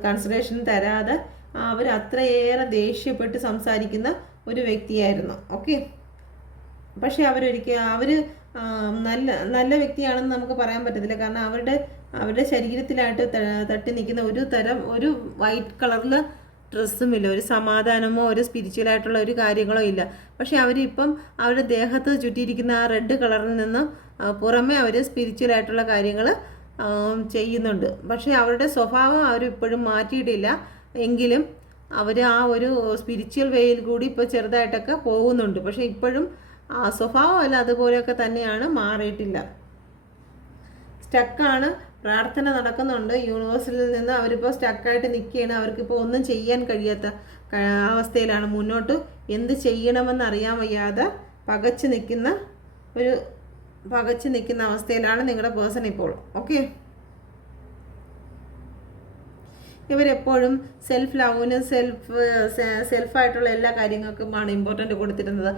കൺസിഡറേഷൻ തരാതെ അത്രയേറെ ദേഷ്യപ്പെട്ട് സംസാരിക്കുന്ന ഒരു വ്യക്തിയായിരുന്നു. ഓക്കെ, പക്ഷേ അവർ നല്ല വ്യക്തിയാണെന്ന് നമുക്ക് പറയാൻ പറ്റത്തില്ല. കാരണം അവരുടെ ശരീരത്തിലായിട്ട് തട്ടി നിൽക്കുന്ന ഒരു വൈറ്റ് കളറിൽ ഡ്രസ്സുമില്ല, ഒരു സമാധാനമോ ഒരു സ്പിരിച്വലായിട്ടുള്ള ഒരു കാര്യങ്ങളോ ഇല്ല. പക്ഷെ അവരിപ്പം അവരുടെ ദേഹത്ത് ചുറ്റിയിരിക്കുന്ന ആ റെഡ് കളറിൽ നിന്ന് പുറമെ അവർ സ്പിരിച്വലായിട്ടുള്ള കാര്യങ്ങൾ ചെയ്യുന്നുണ്ട്. പക്ഷേ അവരുടെ സ്വഭാവം അവരിപ്പോഴും മാറ്റിയിട്ടില്ല. എങ്കിലും അവർ ആ ഒരു സ്പിരിച്വൽ വേയിൽ കൂടി ഇപ്പോൾ ചെറുതായിട്ടൊക്കെ പോകുന്നുണ്ട്. പക്ഷേ ഇപ്പോഴും ആ സ്വഭാവമല്ല, അതുപോലെയൊക്കെ തന്നെയാണ്, മാറിയിട്ടില്ല. സ്റ്റക്കാണ്, പ്രാർത്ഥന നടക്കുന്നുണ്ട്. യൂണിവേഴ്സിൽ നിന്ന് അവരിപ്പോൾ സ്റ്റക്കായിട്ട് നിൽക്കുകയാണ്. അവർക്കിപ്പോൾ ഒന്നും ചെയ്യാൻ കഴിയാത്ത അവസ്ഥയിലാണ്. മുന്നോട്ട് എന്ത് ചെയ്യണമെന്ന് അറിയാൻ വയ്യാതെ പകച്ചു നിൽക്കുന്ന അവസ്ഥയിലാണ് നിങ്ങളുടെ പേഴ്സൺ ഇപ്പോൾ. ഓക്കെ, ഇവരെപ്പോഴും സെൽഫ് ലവിന് സെൽഫായിട്ടുള്ള എല്ലാ കാര്യങ്ങൾക്കുമാണ് ഇമ്പോർട്ടൻ്റ് കൊടുത്തിരുന്നത്.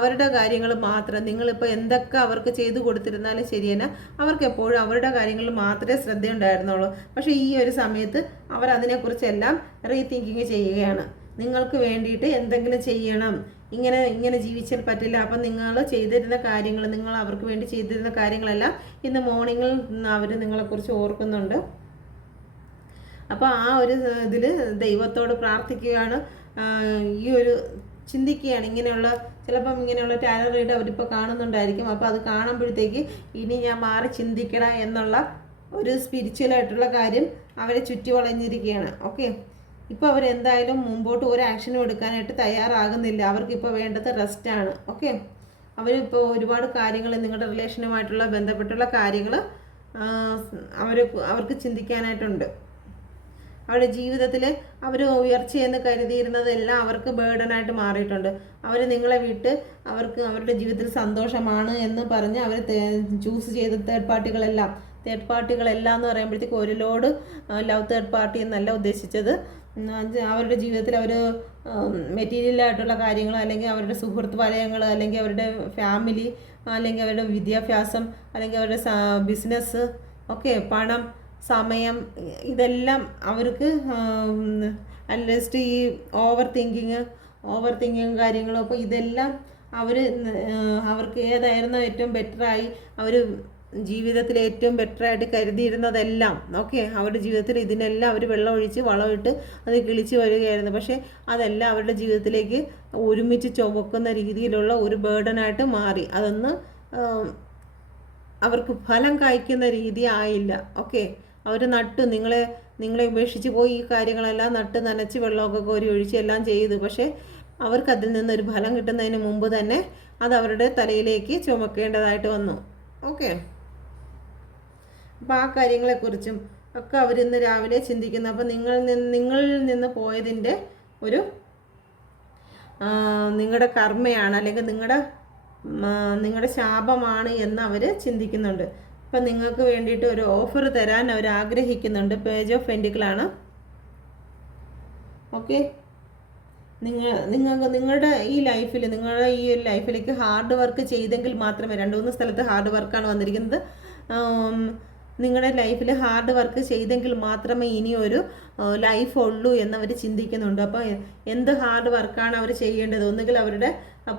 അവരുടെ കാര്യങ്ങൾ മാത്രം, നിങ്ങളിപ്പോൾ എന്തൊക്കെ അവർക്ക് ചെയ്തു കൊടുത്തിരുന്നാലും ശരിയെന്നെ, അവർക്ക് എപ്പോഴും അവരുടെ കാര്യങ്ങളിൽ മാത്രമേ ശ്രദ്ധയുണ്ടായിരുന്നുള്ളൂ. പക്ഷേ ഈ ഒരു സമയത്ത് അവർ അതിനെക്കുറിച്ചെല്ലാം റീതിങ്കിങ് ചെയ്യുകയാണ്. നിങ്ങൾക്ക് വേണ്ടിയിട്ട് എന്തെങ്കിലും ചെയ്യണം, ഇങ്ങനെ ജീവിച്ചാൽ പറ്റില്ല. അപ്പം നിങ്ങൾ ചെയ്തിരുന്ന കാര്യങ്ങൾ, നിങ്ങൾ അവർക്ക് വേണ്ടി ചെയ്തിരുന്ന കാര്യങ്ങളെല്ലാം ഇന്ന് മോർണിംഗിൽ അവർ നിങ്ങളെക്കുറിച്ച് ഓർക്കുന്നുണ്ട്. അപ്പോൾ ആ ഒരു ഇതിൽ ദൈവത്തോട് പ്രാർത്ഥിക്കുകയാണ്. ഈ ഒരു ചിന്തിക്കുകയാണ്. ഇങ്ങനെയുള്ള ചിലപ്പം ഇങ്ങനെയുള്ള ടാരോ റീഡ് അവരിപ്പോൾ കാണുന്നുണ്ടായിരിക്കും. അപ്പോൾ അത് കാണുമ്പോഴത്തേക്ക് ഇനി ഞാൻ മാറി ചിന്തിക്കണം എന്നുള്ള ഒരു സ്പിരിച്വലായിട്ടുള്ള കാര്യം അവരെ ചുറ്റി വളഞ്ഞിരിക്കുകയാണ്. ഓക്കെ, ഇപ്പോൾ അവരെന്തായാലും മുമ്പോട്ട് ഒരു ആക്ഷനും എടുക്കാനായിട്ട് തയ്യാറാകുന്നില്ല. അവർക്കിപ്പോൾ വേണ്ടത് റെസ്റ്റാണ്. ഓക്കെ, അവരിപ്പോൾ ഒരുപാട് കാര്യങ്ങൾ നിങ്ങളുടെ റിലേഷനുമായിട്ടുള്ള ബന്ധപ്പെട്ടുള്ള കാര്യങ്ങൾ അവർക്ക് ചിന്തിക്കാനായിട്ടുണ്ട്. അവരുടെ ജീവിതത്തിൽ അവർ ഉയർച്ചയെന്ന് കരുതിയിരുന്നതെല്ലാം അവർക്ക് ബേർഡനായിട്ട് മാറിയിട്ടുണ്ട്. അവർ നിങ്ങളെ വിട്ട് അവരുടെ ജീവിതത്തിൽ സന്തോഷമാണ് എന്ന് പറഞ്ഞ് അവർ ചൂസ് ചെയ്ത തേർഡ് പാർട്ടികളെല്ലാം എന്ന് പറയുമ്പോഴത്തേക്ക് ഒരു ലോഡ് ലവ് തേർഡ് പാർട്ടി എന്നല്ല ഉദ്ദേശിച്ചത്. അവരുടെ ജീവിതത്തിൽ അവർ മെറ്റീരിയലായിട്ടുള്ള കാര്യങ്ങൾ, അല്ലെങ്കിൽ അവരുടെ സുഹൃത്ത് വലയങ്ങൾ, അല്ലെങ്കിൽ അവരുടെ ഫാമിലി, അല്ലെങ്കിൽ അവരുടെ വിദ്യാഭ്യാസം, അല്ലെങ്കിൽ അവരുടെ ബിസിനസ്, ഓക്കെ, പണം, സമയം, ഇതെല്ലാം അവർക്ക് അറ്റ്ലീസ്റ്റ് ഈ ഓവർ തിങ്കിങ് കാര്യങ്ങളും. അപ്പോൾ ഇതെല്ലാം അവർക്ക് ഏതായിരുന്നു ഏറ്റവും ബെറ്ററായി അവർ ജീവിതത്തിൽ ഏറ്റവും ബെറ്ററായിട്ട് കരുതിയിരുന്നതെല്ലാം, ഓക്കെ, അവരുടെ ജീവിതത്തിൽ ഇതിനെല്ലാം അവർ വെള്ളമൊഴിച്ച് വളമിട്ട് അത് കിളിച്ച് വരികയായിരുന്നു. പക്ഷേ അതെല്ലാം അവരുടെ ജീവിതത്തിലേക്ക് ഒരുമിച്ച് ചുമക്കുന്ന രീതിയിലുള്ള ഒരു ബേർഡനായിട്ട് മാറി. അതൊന്ന് അവർക്ക് ഫലം കായ്ക്കുന്ന രീതി ആയില്ല. ഓക്കെ, അവർ നിങ്ങളെ ഉപേക്ഷിച്ച് പോയി ഈ കാര്യങ്ങളെല്ലാം നട്ട് നനച്ച് വെള്ളമൊക്കെ കോരി ഒഴിച്ച് എല്ലാം ചെയ്തു. പക്ഷേ അവർക്കതിൽ നിന്നൊരു ഫലം കിട്ടുന്നതിന് മുമ്പ് തന്നെ അത് അവരുടെ തലയിലേക്ക് ചുമക്കേണ്ടതായിട്ട് വന്നു. ഓക്കെ, അപ്പോൾ ആ കാര്യങ്ങളെക്കുറിച്ചും ഒക്കെ അവരിന്ന് രാവിലെ ചിന്തിക്കുന്നു. അപ്പോൾ നിങ്ങളിൽ നിന്ന് പോയതിൻ്റെ ഒരു നിങ്ങളുടെ കർമ്മയാണ്, അല്ലെങ്കിൽ നിങ്ങളുടെ ശാപമാണ് എന്ന് അവർ ചിന്തിക്കുന്നുണ്ട്. അപ്പം നിങ്ങൾക്ക് വേണ്ടിയിട്ട് ഒരു ഓഫർ തരാൻ അവർ ആഗ്രഹിക്കുന്നുണ്ട്. Page of പെൻറ്റിക്കിളാണ്. ഓക്കെ, നിങ്ങളുടെ ഈ ഒരു ലൈഫിലേക്ക് ഹാർഡ് വർക്ക് ചെയ്തെങ്കിൽ മാത്രമേ, 2-3 സ്ഥലത്ത് ഹാർഡ് വർക്കാണ് വന്നിരിക്കുന്നത്. നിങ്ങളുടെ ലൈഫിൽ ഹാർഡ് വർക്ക് ചെയ്തെങ്കിൽ മാത്രമേ ഇനി ഒരു ലൈഫ് ഉള്ളൂ എന്നവർ ചിന്തിക്കുന്നുണ്ട്. അപ്പോൾ എന്ത് ഹാർഡ് വർക്കാണ് അവർ ചെയ്യേണ്ടത്? ഒന്നുകിൽ അവരുടെ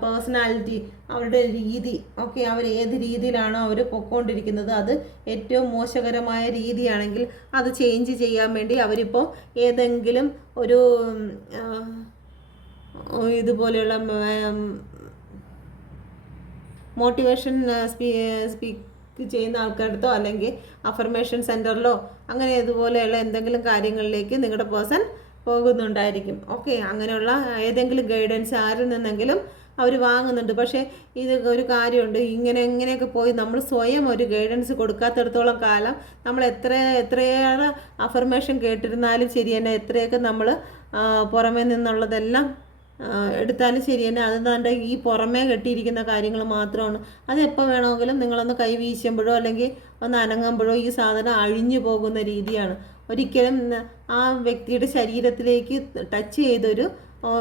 പേഴ്സണാലിറ്റി, അവരുടെ രീതി, ഓക്കെ, അവർ ഏത് രീതിയിലാണോ അവർ പൊയ്ക്കൊണ്ടിരിക്കുന്നത് അത് ഏറ്റവും മോശകരമായ രീതിയാണെങ്കിൽ അത് ചേഞ്ച് ചെയ്യാൻ വേണ്ടി അവരിപ്പോൾ ഏതെങ്കിലും ഒരു ഇതുപോലെയുള്ള മോട്ടിവേഷൻ ചെയ്യുന്ന ആൾക്കാരടുത്തോ അല്ലെങ്കിൽ അഫർമേഷൻ സെൻറ്ററിലോ അങ്ങനെ ഇതുപോലെയുള്ള എന്തെങ്കിലും കാര്യങ്ങളിലേക്ക് നിങ്ങളുടെ പേഴ്സൺ പോകുന്നുണ്ടായിരിക്കും. ഓക്കെ, അങ്ങനെയുള്ള ഏതെങ്കിലും ഗൈഡൻസ് ആരിൽ നിന്നെങ്കിലും അവർ വാങ്ങുന്നുണ്ട്. പക്ഷേ ഇത് ഒരു കാര്യമുണ്ട്, ഇങ്ങനെയൊക്കെ പോയി നമ്മൾ സ്വയം ഒരു ഗൈഡൻസ് കൊടുക്കാത്തിടത്തോളം കാലം നമ്മൾ എത്രയേറെ അഫർമേഷൻ കേട്ടിരുന്നാലും ശരി തന്നെ, എത്രയൊക്കെ നമ്മൾ പുറമേ നിന്നുള്ളതെല്ലാം എടുത്താലും ശരി തന്നെ, അതെന്താണ്ട് ഈ പുറമേ കെട്ടിയിരിക്കുന്ന കാര്യങ്ങൾ മാത്രമാണ്. അതെപ്പോൾ വേണമെങ്കിലും നിങ്ങളൊന്ന് കൈ വീശുമ്പോഴോ അല്ലെങ്കിൽ ഒന്ന് അനങ്ങുമ്പോഴോ ഈ സാധനം അഴിഞ്ഞു പോകുന്ന രീതിയാണ്. ഒരിക്കലും ആ വ്യക്തിയുടെ ശരീരത്തിലേക്ക് ടച്ച് ചെയ്തൊരു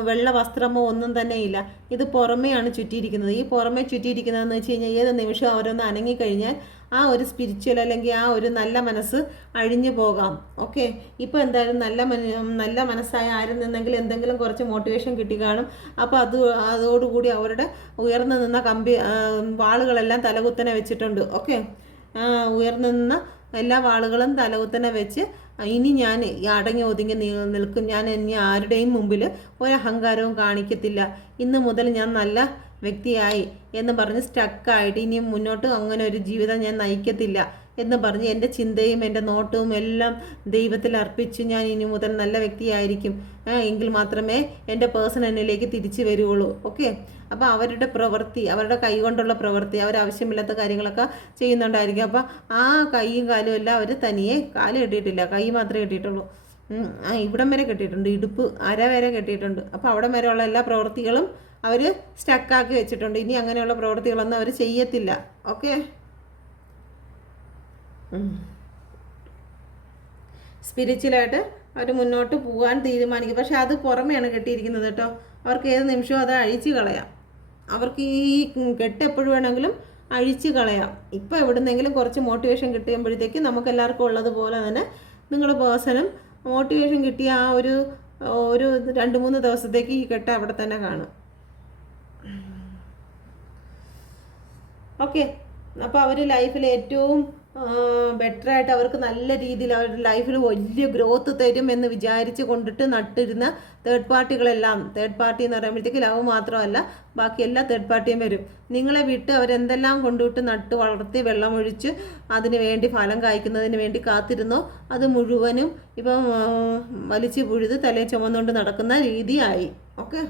വെള്ള വസ്ത്രമോ ഒന്നും തന്നെ ഇല്ല. ഇത് പുറമെയാണ് ചുറ്റിയിരിക്കുന്നത്. ഈ പുറമെ ചുറ്റിയിരിക്കുന്നതെന്ന് വെച്ച് കഴിഞ്ഞാൽ ഏത് നിമിഷം അവരൊന്ന് അനങ്ങിക്കഴിഞ്ഞാൽ ആ ഒരു സ്പിരിച്വൽ അല്ലെങ്കിൽ ആ ഒരു നല്ല മനസ്സ് അഴിഞ്ഞു പോകാം. ഓക്കെ, ഇപ്പോൾ എന്തായാലും നല്ല മനസ്സായ ആരിൽ നിന്നെങ്കിലും എന്തെങ്കിലും കുറച്ച് മോട്ടിവേഷൻ കിട്ടി കാണും. അപ്പോൾ അതോടുകൂടി അവരുടെ ഉയർന്നു നിന്ന വാളുകളെല്ലാം തലകുത്തനെ വെച്ചിട്ടുണ്ട്. ഓക്കെ, ഉയർന്നു നിന്ന എല്ലാ വാളുകളും തലകുത്തനെ വെച്ച് ഇനി ഞാൻ അടങ്ങി ഒതുങ്ങി നിൽക്കും, ഞാൻ ഇനി ആരുടെയും മുമ്പിൽ ഒരഹങ്കാരവും കാണിക്കത്തില്ല, ഇന്ന് മുതൽ ഞാൻ നല്ല വ്യക്തിയായി എന്ന് പറഞ്ഞ് സ്റ്റക്കായിട്ട് ഇനി മുന്നോട്ട് അങ്ങനെ ഒരു ജീവിതം ഞാൻ നയിക്കത്തില്ല എന്ന് പറഞ്ഞ് എൻ്റെ ചിന്തയും എൻ്റെ നോട്ടവും എല്ലാം ദൈവത്തിൽ അർപ്പിച്ച് ഞാൻ ഇനി മുതൽ നല്ല വ്യക്തിയായിരിക്കും, എങ്കിൽ മാത്രമേ എൻ്റെ പേഴ്സൺ എന്നിലേക്ക് തിരിച്ചു വരുള്ളൂ. ഓക്കെ, അപ്പോൾ അവരുടെ പ്രവൃത്തി, അവരുടെ കൈ കൊണ്ടുള്ള പ്രവൃത്തി, അവരാവശ്യമില്ലാത്ത കാര്യങ്ങളൊക്കെ ചെയ്യുന്നുണ്ടായിരിക്കും. അപ്പോൾ ആ കൈയും കാലും എല്ലാം അവർ തനിയെ, കാല് കെട്ടിയിട്ടില്ല, കൈ മാത്രമേ കെട്ടിയിട്ടുള്ളൂ. ഇവിടം വരെ കെട്ടിയിട്ടുണ്ട്, ഇടുപ്പ് അര വരെ കെട്ടിയിട്ടുണ്ട്. അപ്പോൾ അവിടം വരെയുള്ള എല്ലാ പ്രവൃത്തികളും അവർ സ്റ്റക്കാക്കി വെച്ചിട്ടുണ്ട്. ഇനി അങ്ങനെയുള്ള പ്രവൃത്തികളൊന്നും അവർ ചെയ്യത്തില്ല. ഓക്കെ, സ്പിരിച്വലായിട്ട് അവർ മുന്നോട്ട് പോകാൻ തീരുമാനിക്കും. പക്ഷെ അത് പുറമെയാണ് കെട്ടിയിരിക്കുന്നത് കേട്ടോ. അവർക്ക് ഏത് നിമിഷവും അത് അഴിച്ചു കളയാം. അവർക്ക് ഈ കെട്ട് എപ്പോഴും വേണമെങ്കിലും അഴിച്ചു കളയാം. ഇപ്പോൾ എവിടുന്നെങ്കിലും കുറച്ച് മോട്ടിവേഷൻ കിട്ടുമ്പോഴത്തേക്ക് നമുക്കെല്ലാവർക്കും ഉള്ളതുപോലെ തന്നെ നിങ്ങളുടെ പേഴ്സണും മോട്ടിവേഷൻ കിട്ടിയ ആ ഒരു 2-3 ദിവസത്തേക്ക് ഈ കെട്ട് അവിടെ തന്നെ കാണും. ഓക്കെ, അപ്പോൾ അവർ ലൈഫിൽ ഏറ്റവും ബെറ്ററായിട്ട് അവർക്ക് നല്ല രീതിയിൽ അവരുടെ ലൈഫിൽ വലിയ ഗ്രോത്ത് തരും എന്ന് വിചാരിച്ച് കൊണ്ടിട്ട് നട്ടിരുന്ന തേർഡ് പാർട്ടികളെല്ലാം, തേർഡ് പാർട്ടി എന്ന് പറയുമ്പോഴത്തേക്ക് ലവ് മാത്രമല്ല ബാക്കി എല്ലാ തേർഡ് പാർട്ടിയും വരും. നിങ്ങളെ വിട്ട് അവരെന്തെല്ലാം കൊണ്ടുവിട്ട് നട്ട് വളർത്തി വെള്ളമൊഴിച്ച് അതിന് വേണ്ടി ഫലം കായ്ക്കുന്നതിന് വേണ്ടി കാത്തിരുന്നോ അത് മുഴുവനും ഇപ്പം വലിച്ചു പുഴുത് തലയിൽ ചുമന്നുകൊണ്ട് നടക്കുന്ന രീതിയായി. ഓക്കെ,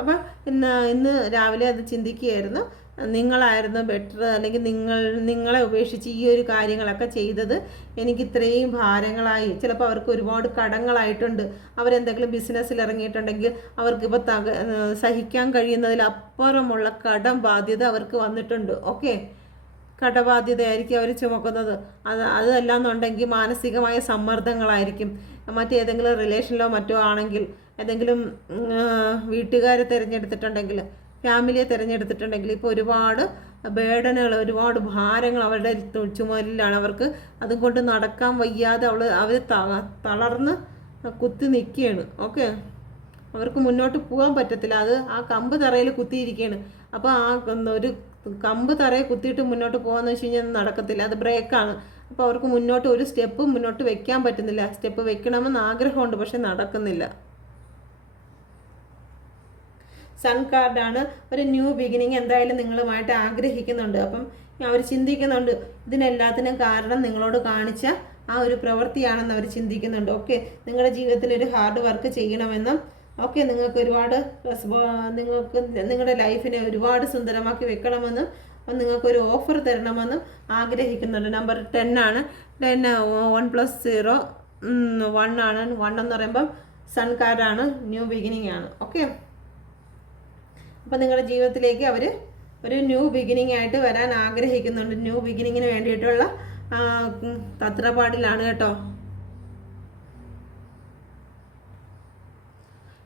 അപ്പം ഇന്ന് രാവിലെ അത് ചിന്തിക്കുകയായിരുന്നു, നിങ്ങളായിരുന്നു ബെറ്റർ, അല്ലെങ്കിൽ നിങ്ങളെ ഉപേക്ഷിച്ച് ഈ ഒരു കാര്യങ്ങളൊക്കെ ചെയ്തത് എനിക്ക് ഇത്രയും ഭാരങ്ങളായി. ചിലപ്പോൾ അവർക്ക് ഒരുപാട് കടങ്ങളായിട്ടുണ്ട്. അവരെന്തെങ്കിലും ബിസിനസ്സിൽ ഇറങ്ങിയിട്ടുണ്ടെങ്കിൽ അവർക്കിപ്പോൾ സഹിക്കാൻ കഴിയുന്നതിലപ്പുറമുള്ള കടം ബാധ്യത അവർക്ക് വന്നിട്ടുണ്ട്. ഓക്കെ, കടബാധ്യതയായിരിക്കും അവർ ചുമക്കുന്നത്. അതല്ലാന്നുണ്ടെങ്കിൽ മാനസികമായ സമ്മർദ്ദങ്ങളായിരിക്കും. മറ്റേതെങ്കിലും റിലേഷനിലോ മറ്റോ ആണെങ്കിൽ, ഏതെങ്കിലും വീട്ടുകാരെ തിരഞ്ഞെടുത്തിട്ടുണ്ടെങ്കിൽ, ഫാമിലിയെ തിരഞ്ഞെടുത്തിട്ടുണ്ടെങ്കിൽ ഇപ്പോൾ ഒരുപാട് ബേഡനുകൾ, ഒരുപാട് ഭാരങ്ങൾ അവരുടെ ചുമലിലാണ്. അവർക്ക് അതുകൊണ്ട് നടക്കാൻ വയ്യാതെ അവർ തളർന്ന് കുത്തി നിൽക്കുകയാണ്. ഓക്കെ, അവർക്ക് മുന്നോട്ട് പോകാൻ പറ്റത്തില്ല. ആ കമ്പ് തറയിൽ കുത്തിയിരിക്കുകയാണ്. അപ്പോൾ ഒരു കമ്പ് തറയെ കുത്തിയിട്ട് മുന്നോട്ട് പോകാമെന്ന് വെച്ച് കഴിഞ്ഞാൽ നടക്കത്തില്ല, അത് ബ്രേക്കാണ്. അപ്പോൾ അവർക്ക് മുന്നോട്ട് ഒരു സ്റ്റെപ്പ് മുന്നോട്ട് വെക്കാൻ പറ്റുന്നില്ല. സ്റ്റെപ്പ് വെക്കണമെന്ന് ആഗ്രഹമുണ്ട്, പക്ഷെ നടക്കുന്നില്ല. സൺ കാർഡാണ്. ഒരു ന്യൂ ബിഗിനിങ് എന്തായാലും നിങ്ങളുമായിട്ട് ആഗ്രഹിക്കുന്നുണ്ട്. അപ്പം അവർ ചിന്തിക്കുന്നുണ്ട് ഇതിനെല്ലാത്തിനും കാരണം നിങ്ങളോട് കാണിച്ച ആ ഒരു പ്രവൃത്തിയാണെന്ന് അവർ ചിന്തിക്കുന്നുണ്ട്. ഓക്കെ, നിങ്ങളുടെ ജീവിതത്തിൽ ഒരു ഹാർഡ് വർക്ക് ചെയ്യണമെന്നും, ഓക്കെ, നിങ്ങൾക്ക് ഒരുപാട് നിങ്ങൾക്ക് നിങ്ങളുടെ ലൈഫിനെ ഒരുപാട് സുന്ദരമാക്കി വെക്കണമെന്നും, അപ്പം നിങ്ങൾക്കൊരു ഓഫർ തരണമെന്നും ആഗ്രഹിക്കുന്നുണ്ട്. നമ്പർ 10 ആണ്. 10 1+0 1 ആണ്. 1 എന്ന് പറയുമ്പം സൺ കാർഡാണ്, ന്യൂ ബിഗിനിങ് ആണ്. ഓക്കെ, അപ്പം നിങ്ങളുടെ ജീവിതത്തിലേക്ക് അവർ ഒരു ന്യൂ ബിഗിനിങ് ആയിട്ട് വരാൻ ആഗ്രഹിക്കുന്നുണ്ട്. ന്യൂ ബിഗിനിങ്ങിന് വേണ്ടിയിട്ടുള്ള തത്രപ്പാടിലാണ് കേട്ടോ.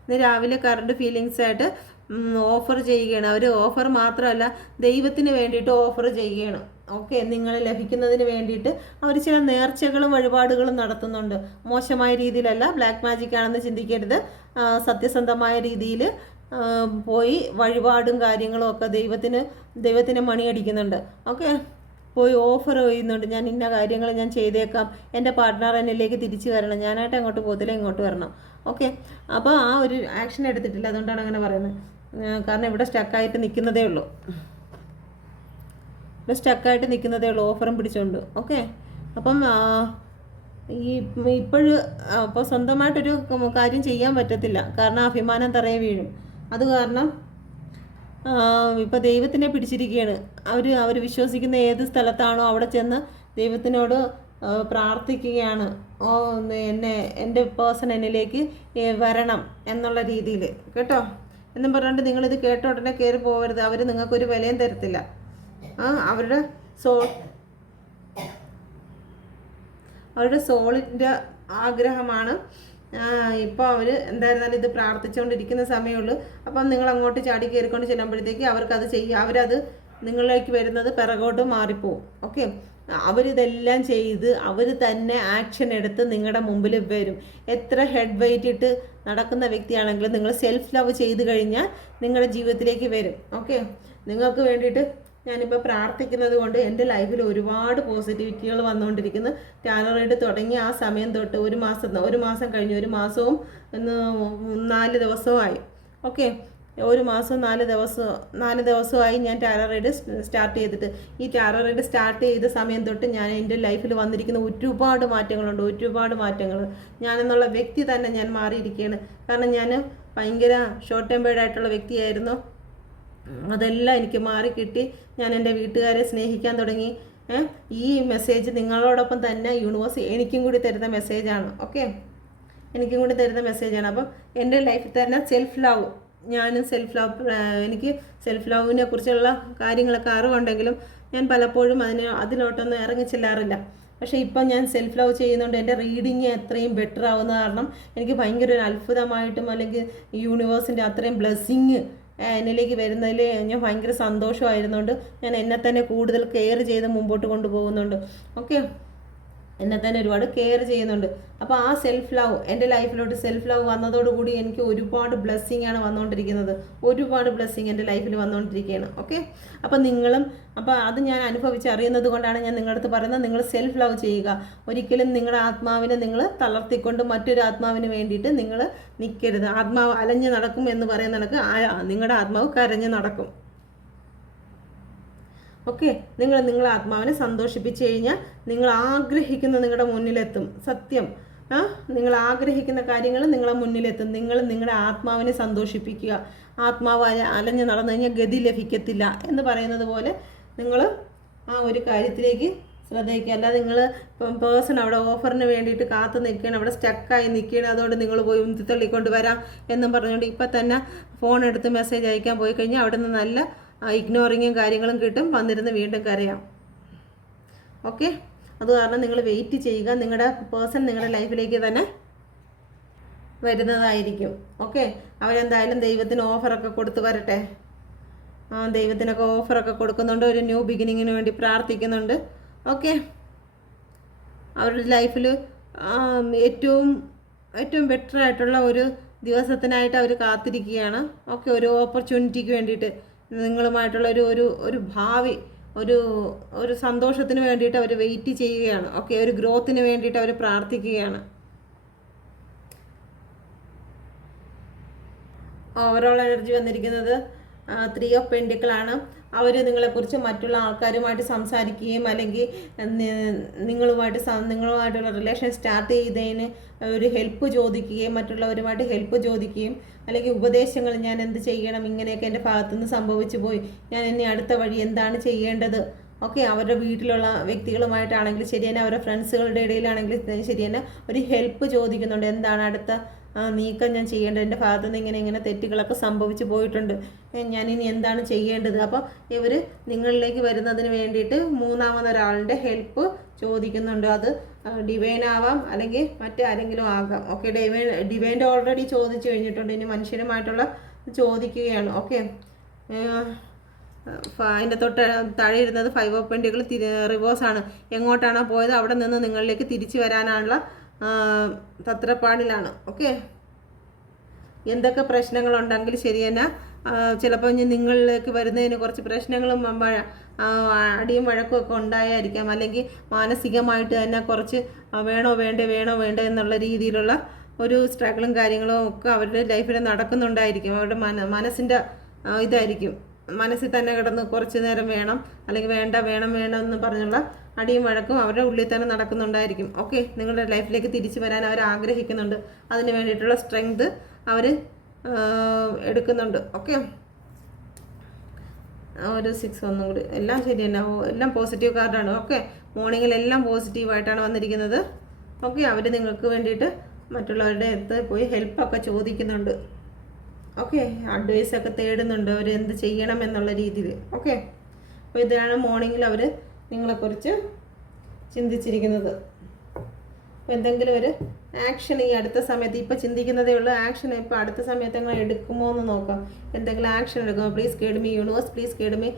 ഇന്ന് രാവിലെ കറണ്ട് ഫീലിങ്സ് ആയിട്ട് ഓഫർ ചെയ്യുകയാണ്. അവർ ഓഫർ മാത്രമല്ല ദൈവത്തിന് വേണ്ടിയിട്ട് ഓഫർ ചെയ്യുകയാണ്. ഓക്കെ, നിങ്ങൾ ലഭിക്കുന്നതിന് വേണ്ടിയിട്ട് അവർ ചില നേർച്ചകളും വഴിപാടുകളും നടത്തുന്നുണ്ട്. മോശമായ രീതിയിലല്ല, ബ്ലാക്ക് മാജിക് ആണെന്ന് ചിന്തിക്കരുത്. സത്യസന്ധമായ രീതിയിൽ പോയി വഴിപാടും കാര്യങ്ങളും ഒക്കെ ദൈവത്തിന് മണിയടിക്കുന്നുണ്ട്. ഓക്കെ, പോയി ഓഫർ ചെയ്യുന്നുണ്ട്. ഞാൻ ഇന്ന കാര്യങ്ങൾ ഞാൻ ചെയ്തേക്കാം, എൻ്റെ പാർട്ട്ണർ എന്നിലേക്ക് തിരിച്ചു വരണം, ഞാനായിട്ട് അങ്ങോട്ട് പോകത്തില്ല, ഇങ്ങോട്ട് വരണം. ഓക്കെ, അപ്പോൾ ആ ഒരു ആക്ഷൻ എടുത്തിട്ടില്ല, അതുകൊണ്ടാണ് അങ്ങനെ പറയുന്നത്. കാരണം ഇവിടെ സ്റ്റക്കായിട്ട് നിൽക്കുന്നതേ ഉള്ളൂ, ഓഫറും പിടിച്ചുകൊണ്ട്. ഓക്കെ, അപ്പം ഇപ്പോൾ സ്വന്തമായിട്ടൊരു കാര്യം ചെയ്യാൻ പറ്റത്തില്ല, കാരണം അഭിമാനം തറയെ വീഴും. അത് കാരണം ഇപ്പോൾ ദൈവത്തിനെ പിടിച്ചിരിക്കുകയാണ്. അവർ വിശ്വസിക്കുന്ന ഏത് സ്ഥലത്താണോ അവിടെ ചെന്ന് ദൈവത്തിനോട് പ്രാർത്ഥിക്കുകയാണ്. എൻ്റെ പേഴ്സൺ എന്നിലേക്ക് വരണം എന്നുള്ള രീതിയിൽ കേട്ടോ. എന്നും പറഞ്ഞിട്ട് നിങ്ങളിത് കേട്ട ഉടനെ കയറി പോകരുത്. അവർ നിങ്ങൾക്കൊരു വിലയും തരത്തില്ല. അവരുടെ സോളിൻ്റെ ആഗ്രഹമാണ്. ഇപ്പോൾ അവർ എന്തായിരുന്നാലും ഇത് പ്രാർത്ഥിച്ചുകൊണ്ടിരിക്കുന്ന സമയമുള്ളൂ. അപ്പം നിങ്ങൾ അങ്ങോട്ട് ചാടി കയറിക്കൊണ്ട് ചെല്ലുമ്പോഴത്തേക്ക് അവർക്കത് അവരത് നിങ്ങളിലേക്ക് വരുന്നത് പിറകോട്ട് മാറിപ്പോവും. ഓക്കെ, അവരിതെല്ലാം ചെയ്ത് അവർ തന്നെ ആക്ഷൻ എടുത്ത് നിങ്ങളുടെ മുമ്പിൽ വരും. എത്ര ഹെഡ് വെയിറ്റ് ഇട്ട് നടക്കുന്ന വ്യക്തിയാണെങ്കിലും നിങ്ങൾ സെൽഫ് ലവ് ചെയ്ത് കഴിഞ്ഞാൽ നിങ്ങളുടെ ജീവിതത്തിലേക്ക് വരും. ഓക്കെ, നിങ്ങൾക്ക് വേണ്ടിയിട്ട് ഞാനിപ്പോൾ പ്രാർത്ഥിക്കുന്നത് കൊണ്ട് എൻ്റെ ലൈഫിൽ ഒരുപാട് പോസിറ്റിവിറ്റികൾ വന്നുകൊണ്ടിരിക്കുന്നു. ടാരോ റീഡ് തുടങ്ങി ആ സമയം തൊട്ട് ഒരു മാസം കഴിഞ്ഞു. 1 മാസവും 4 ദിവസവുമായി. ഓക്കെ, 1 മാസം 4 ദിവസമായി ഞാൻ ടാരോ റീഡ് സ്റ്റാർട്ട് ചെയ്തിട്ട്. ഈ ടാരോ റീഡ് സ്റ്റാർട്ട് ചെയ്ത സമയം തൊട്ട് ഞാൻ എൻ്റെ ലൈഫിൽ വന്നിരിക്കുന്ന ഒരുപാട് മാറ്റങ്ങളുണ്ട്. ഒരുപാട് മാറ്റങ്ങൾ. ഞാനെന്നുള്ള വ്യക്തി തന്നെ ഞാൻ മാറിയിരിക്കുകയാണ്. കാരണം ഞാൻ ഭയങ്കര ഷോർട്ട് ടെമ്പേർഡ് ആയിട്ടുള്ള വ്യക്തിയായിരുന്നു. അതെല്ലാം എനിക്ക് മാറിക്കിട്ടി. ഞാൻ എൻ്റെ വീട്ടുകാരെ സ്നേഹിക്കാൻ തുടങ്ങി. ഈ മെസ്സേജ് നിങ്ങളോടൊപ്പം തന്നെ യൂണിവേഴ്സ് എനിക്കും കൂടി തരുന്ന മെസ്സേജാണ്. ഓക്കെ, എനിക്കും കൂടി തരുന്ന മെസ്സേജാണ്. അപ്പം എൻ്റെ ലൈഫിൽ തന്നെ സെൽഫ് ലവ്, ഞാനും എനിക്ക് സെൽഫ് ലവിനെ കുറിച്ചുള്ള കാര്യങ്ങളൊക്കെ അറിവുണ്ടെങ്കിലും ഞാൻ പലപ്പോഴും അതിലോട്ടൊന്നും ഇറങ്ങിച്ചെല്ലാറില്ല. പക്ഷേ ഇപ്പം ഞാൻ സെൽഫ് ലവ് ചെയ്യുന്നതുകൊണ്ട് എൻ്റെ റീഡിങ് എത്രയും ബെറ്റർ ആവുന്ന കാരണം എനിക്ക് ഭയങ്കര ഒരു അത്ഭുതമായിട്ടും അല്ലെങ്കിൽ യൂണിവേഴ്സിൻ്റെ അത്രയും ബ്ലെസ്സിങ് എന്നിലേക്ക് വരുന്നതിൽ ഞാൻ ഭയങ്കര സന്തോഷമായിരുന്നുകൊണ്ട് ഞാൻ എന്നെ തന്നെ കൂടുതൽ കെയർ ചെയ്ത് മുമ്പോട്ട് കൊണ്ടുപോകുന്നുണ്ട്. ഓക്കെ, എന്നെ തന്നെ ഒരുപാട് കെയർ ചെയ്യുന്നുണ്ട്. അപ്പോൾ ആ സെൽഫ് ലവ് എൻ്റെ ലൈഫിലോട്ട് സെൽഫ് ലവ് വന്നതോടുകൂടി എനിക്ക് ഒരുപാട് ബ്ലെസ്സിങ് ആണ് വന്നുകൊണ്ടിരിക്കുന്നത്. ഒരുപാട് ബ്ലെസ്സിങ് എൻ്റെ ലൈഫിൽ വന്നുകൊണ്ടിരിക്കുകയാണ്. ഓക്കെ, അപ്പോൾ നിങ്ങളും അപ്പോൾ അത് ഞാൻ അനുഭവിച്ചറിയുന്നത് കൊണ്ടാണ് ഞാൻ നിങ്ങളുടെ അടുത്ത് പറയുന്നത്, നിങ്ങൾ സെൽഫ് ലവ് ചെയ്യുക. ഒരിക്കലും നിങ്ങളുടെ ആത്മാവിനെ നിങ്ങൾ തളർത്തിക്കൊണ്ട് മറ്റൊരു ആത്മാവിന് വേണ്ടിയിട്ട് നിങ്ങൾ നിൽക്കരുത്. ആത്മാവ് അലഞ്ഞ് നടക്കും എന്ന് പറയുന്ന കണക്ക് നിങ്ങളുടെ ആത്മാവ് കരഞ്ഞ് നടക്കും. ഓക്കെ, നിങ്ങളെ ആത്മാവിനെ സന്തോഷിപ്പിച്ച് കഴിഞ്ഞാൽ നിങ്ങൾ ആഗ്രഹിക്കുന്ന നിങ്ങളുടെ മുന്നിലെത്തും. സത്യം, നിങ്ങൾ ആഗ്രഹിക്കുന്ന കാര്യങ്ങൾ നിങ്ങളെ മുന്നിലെത്തും. നിങ്ങൾ നിങ്ങളുടെ ആത്മാവിനെ സന്തോഷിപ്പിക്കുക. ആത്മാവ് അലഞ്ഞ് നടന്നു കഴിഞ്ഞാൽ ഗതി ലഭിക്കത്തില്ല എന്ന് പറയുന്നത് പോലെ നിങ്ങൾ ആ ഒരു കാര്യത്തിലേക്ക് ശ്രദ്ധിക്കുക. അല്ലാതെ നിങ്ങൾ ഇപ്പം പേഴ്സൺ അവിടെ ഓഫറിന് വേണ്ടിയിട്ട് കാത്തു നിൽക്കുകയാണ്, അവിടെ സ്റ്റക്കായി നിൽക്കുകയാണ്, അതുകൊണ്ട് നിങ്ങൾ പോയി ഉന്തിത്തള്ളിക്കൊണ്ട് വരാം എന്നും പറഞ്ഞുകൊണ്ട് ഇപ്പം തന്നെ ഫോൺ എടുത്ത് മെസ്സേജ് അയക്കാൻ പോയി കഴിഞ്ഞാൽ അവിടെ നിന്ന് നല്ല ഇഗ്നോറിങ്ങും കാര്യങ്ങളും കിട്ടും, വന്നിരുന്ന് വീണ്ടും കരയാം. ഓക്കെ, അത് കാരണം നിങ്ങൾ വെയിറ്റ് ചെയ്യുക. നിങ്ങളുടെ പേഴ്സൺ നിങ്ങളുടെ ലൈഫിലേക്ക് തന്നെ വരുന്നതായിരിക്കും. ഓക്കെ, അവരെന്തായാലും ദൈവത്തിന് ഓഫറൊക്കെ കൊടുത്ത് വരട്ടെ. ദൈവത്തിനൊക്കെ ഓഫറൊക്കെ കൊടുക്കുന്നുണ്ട്, ഒരു ന്യൂ ബിഗിനിങ്ങിന് വേണ്ടി പ്രാർത്ഥിക്കുന്നുണ്ട്. ഓക്കെ, അവരുടെ ലൈഫിൽ ഏറ്റവും ബെറ്റർ ആയിട്ടുള്ള ഒരു ദിവസത്തിനായിട്ട് അവർ കാത്തിരിക്കുകയാണ്. ഓക്കെ, ഒരു ഓപ്പർച്യൂണിറ്റിക്ക് വേണ്ടിയിട്ട്, നിങ്ങളുമായിട്ടുള്ള ഒരു ഭാവി, ഒരു സന്തോഷത്തിന് വേണ്ടിയിട്ട് അവർ വെയിറ്റ് ചെയ്യുകയാണ്. ഓക്കെ, ഒരു ഗ്രോത്തിന് വേണ്ടിയിട്ട് അവർ പ്രാർത്ഥിക്കുകയാണ്. ഓവറോൾ എനർജി വന്നിരിക്കുന്നത് 3 ഓഫ് പെൻഡിക്കിൾ ആണ്. അവർ നിങ്ങളെക്കുറിച്ച് മറ്റുള്ള ആൾക്കാരുമായിട്ട് സംസാരിക്കുകയും അല്ലെങ്കിൽ നിങ്ങളുമായിട്ടുള്ള റിലേഷൻ സ്റ്റാർട്ട് ചെയ്തതിന് ഒരു ഹെൽപ്പ് ചോദിക്കുകയും മറ്റുള്ളവരുമായിട്ട് ഹെൽപ്പ് ചോദിക്കുകയും അല്ലെങ്കിൽ ഉപദേശങ്ങൾ, ഞാൻ എന്ത് ചെയ്യണം, ഇങ്ങനെയൊക്കെ എൻ്റെ ഭാഗത്തുനിന്ന് സംഭവിച്ചു പോയി, ഞാൻ ഇനി അടുത്ത വഴി എന്താണ് ചെയ്യേണ്ടത്. ഓക്കെ, അവരുടെ വീട്ടിലുള്ള വ്യക്തികളുമായിട്ടാണെങ്കിൽ ശരി തന്നെ, അവരുടെ ഫ്രണ്ട്സുകളുടെ ഇടയിലാണെങ്കിൽ ശരി തന്നെ ഒരു ഹെൽപ്പ് ചോദിക്കുന്നുണ്ട്. എന്താണ് അടുത്ത നീക്കം ഞാൻ ചെയ്യേണ്ടത്, എൻ്റെ ഭാഗത്തു നിന്ന് ഇങ്ങനെ തെറ്റുകളൊക്കെ സംഭവിച്ചു പോയിട്ടുണ്ട്, ഞാനിനി എന്താണ് ചെയ്യേണ്ടത്. അപ്പോൾ ഇവർ നിങ്ങളിലേക്ക് വരുന്നതിന് വേണ്ടിയിട്ട് മൂന്നാമതൊരാളുടെ ഹെൽപ്പ് ചോദിക്കുന്നുണ്ട്. അത് ഡിവൈൻ ആവാം അല്ലെങ്കിൽ മറ്റാരെങ്കിലും ആകാം. ഓക്കെ, ഡിവൈൻ്റെ ഓൾറെഡി ചോദിച്ചു കഴിഞ്ഞിട്ടുണ്ട്, ഇനി മനുഷ്യനുമായിട്ടുള്ള ചോദിക്കുകയാണ്. ഓക്കെ, അതിൻ്റെ തൊട്ട് താഴെ ഇരുന്നത് 5 ഓഫ് പെൻഡിക്കിൾ റിവേഴ്സാണ്. എങ്ങോട്ടാണോ പോയത് അവിടെ നിന്ന് നിങ്ങളിലേക്ക് തിരിച്ചു വരാനുള്ള തത്രപ്പാടിലാണ്. ഓക്കെ, എന്തൊക്കെ പ്രശ്നങ്ങളുണ്ടെങ്കിൽ ശരി തന്നെ, ചിലപ്പോൾ ഇനി നിങ്ങളിലേക്ക് വരുന്നതിന് കുറച്ച് പ്രശ്നങ്ങളും അടിയും വഴക്കും ഒക്കെ ഉണ്ടായിരിക്കാം. അല്ലെങ്കിൽ മാനസികമായിട്ട് തന്നെ കുറച്ച് വേണോ വേണ്ടേ എന്നുള്ള രീതിയിലുള്ള ഒരു സ്ട്രഗിളും കാര്യങ്ങളും ഒക്കെ അവരുടെ ലൈഫിൽ നടക്കുന്നുണ്ടായിരിക്കും. അവരുടെ മനസ്സിൻ്റെ ഇതായിരിക്കും, മനസ്സിൽ തന്നെ കിടന്ന് കുറച്ച് നേരം വേണം അല്ലെങ്കിൽ വേണം എന്ന് പറഞ്ഞുള്ള അടിയും വഴക്കും അവരുടെ ഉള്ളിൽ തന്നെ നടക്കുന്നുണ്ടായിരിക്കും. ഓക്കെ, നിങ്ങളുടെ ലൈഫിലേക്ക് തിരിച്ചു വരാൻ അവർ ആഗ്രഹിക്കുന്നുണ്ട്. അതിന് വേണ്ടിയിട്ടുള്ള സ്ട്രെങ്ത് അവർ എടുക്കുന്നുണ്ട്. ഓക്കെ, ഒരു 6 ഒന്നും കൂടി, എല്ലാം ശരി തന്നെ, എല്ലാം പോസിറ്റീവ് കാർഡാണ്. ഓക്കെ, മോർണിംഗിലെല്ലാം പോസിറ്റീവായിട്ടാണ് വന്നിരിക്കുന്നത്. ഓക്കെ, അവർ നിങ്ങൾക്ക് വേണ്ടിയിട്ട് മറ്റുള്ളവരുടെ അടുത്ത് പോയി ഹെൽപ്പൊക്കെ ചോദിക്കുന്നുണ്ട്. ഓക്കെ, അഡ്വൈസൊക്കെ തേടുന്നുണ്ട്, അവർ എന്ത് ചെയ്യണം എന്നുള്ള രീതിയിൽ. ഓക്കെ, അപ്പോൾ ഇതാണ് മോർണിംഗിൽ അവർ നിങ്ങളെക്കുറിച്ച് ചിന്തിച്ചിരിക്കുന്നത്. അപ്പോൾ എന്തെങ്കിലും ഒരു ആക്ഷൻ ഈ അടുത്ത സമയത്ത്, ഇപ്പോൾ ചിന്തിക്കുന്നതേ ഉള്ളൂ, ആക്ഷൻ ഇപ്പോൾ അടുത്ത സമയത്ത് നിങ്ങൾ എടുക്കുമോ എന്ന് നോക്കാം. എന്തെങ്കിലും ആക്ഷൻ എടുക്കുമോ? Please guide me universe, please guide me.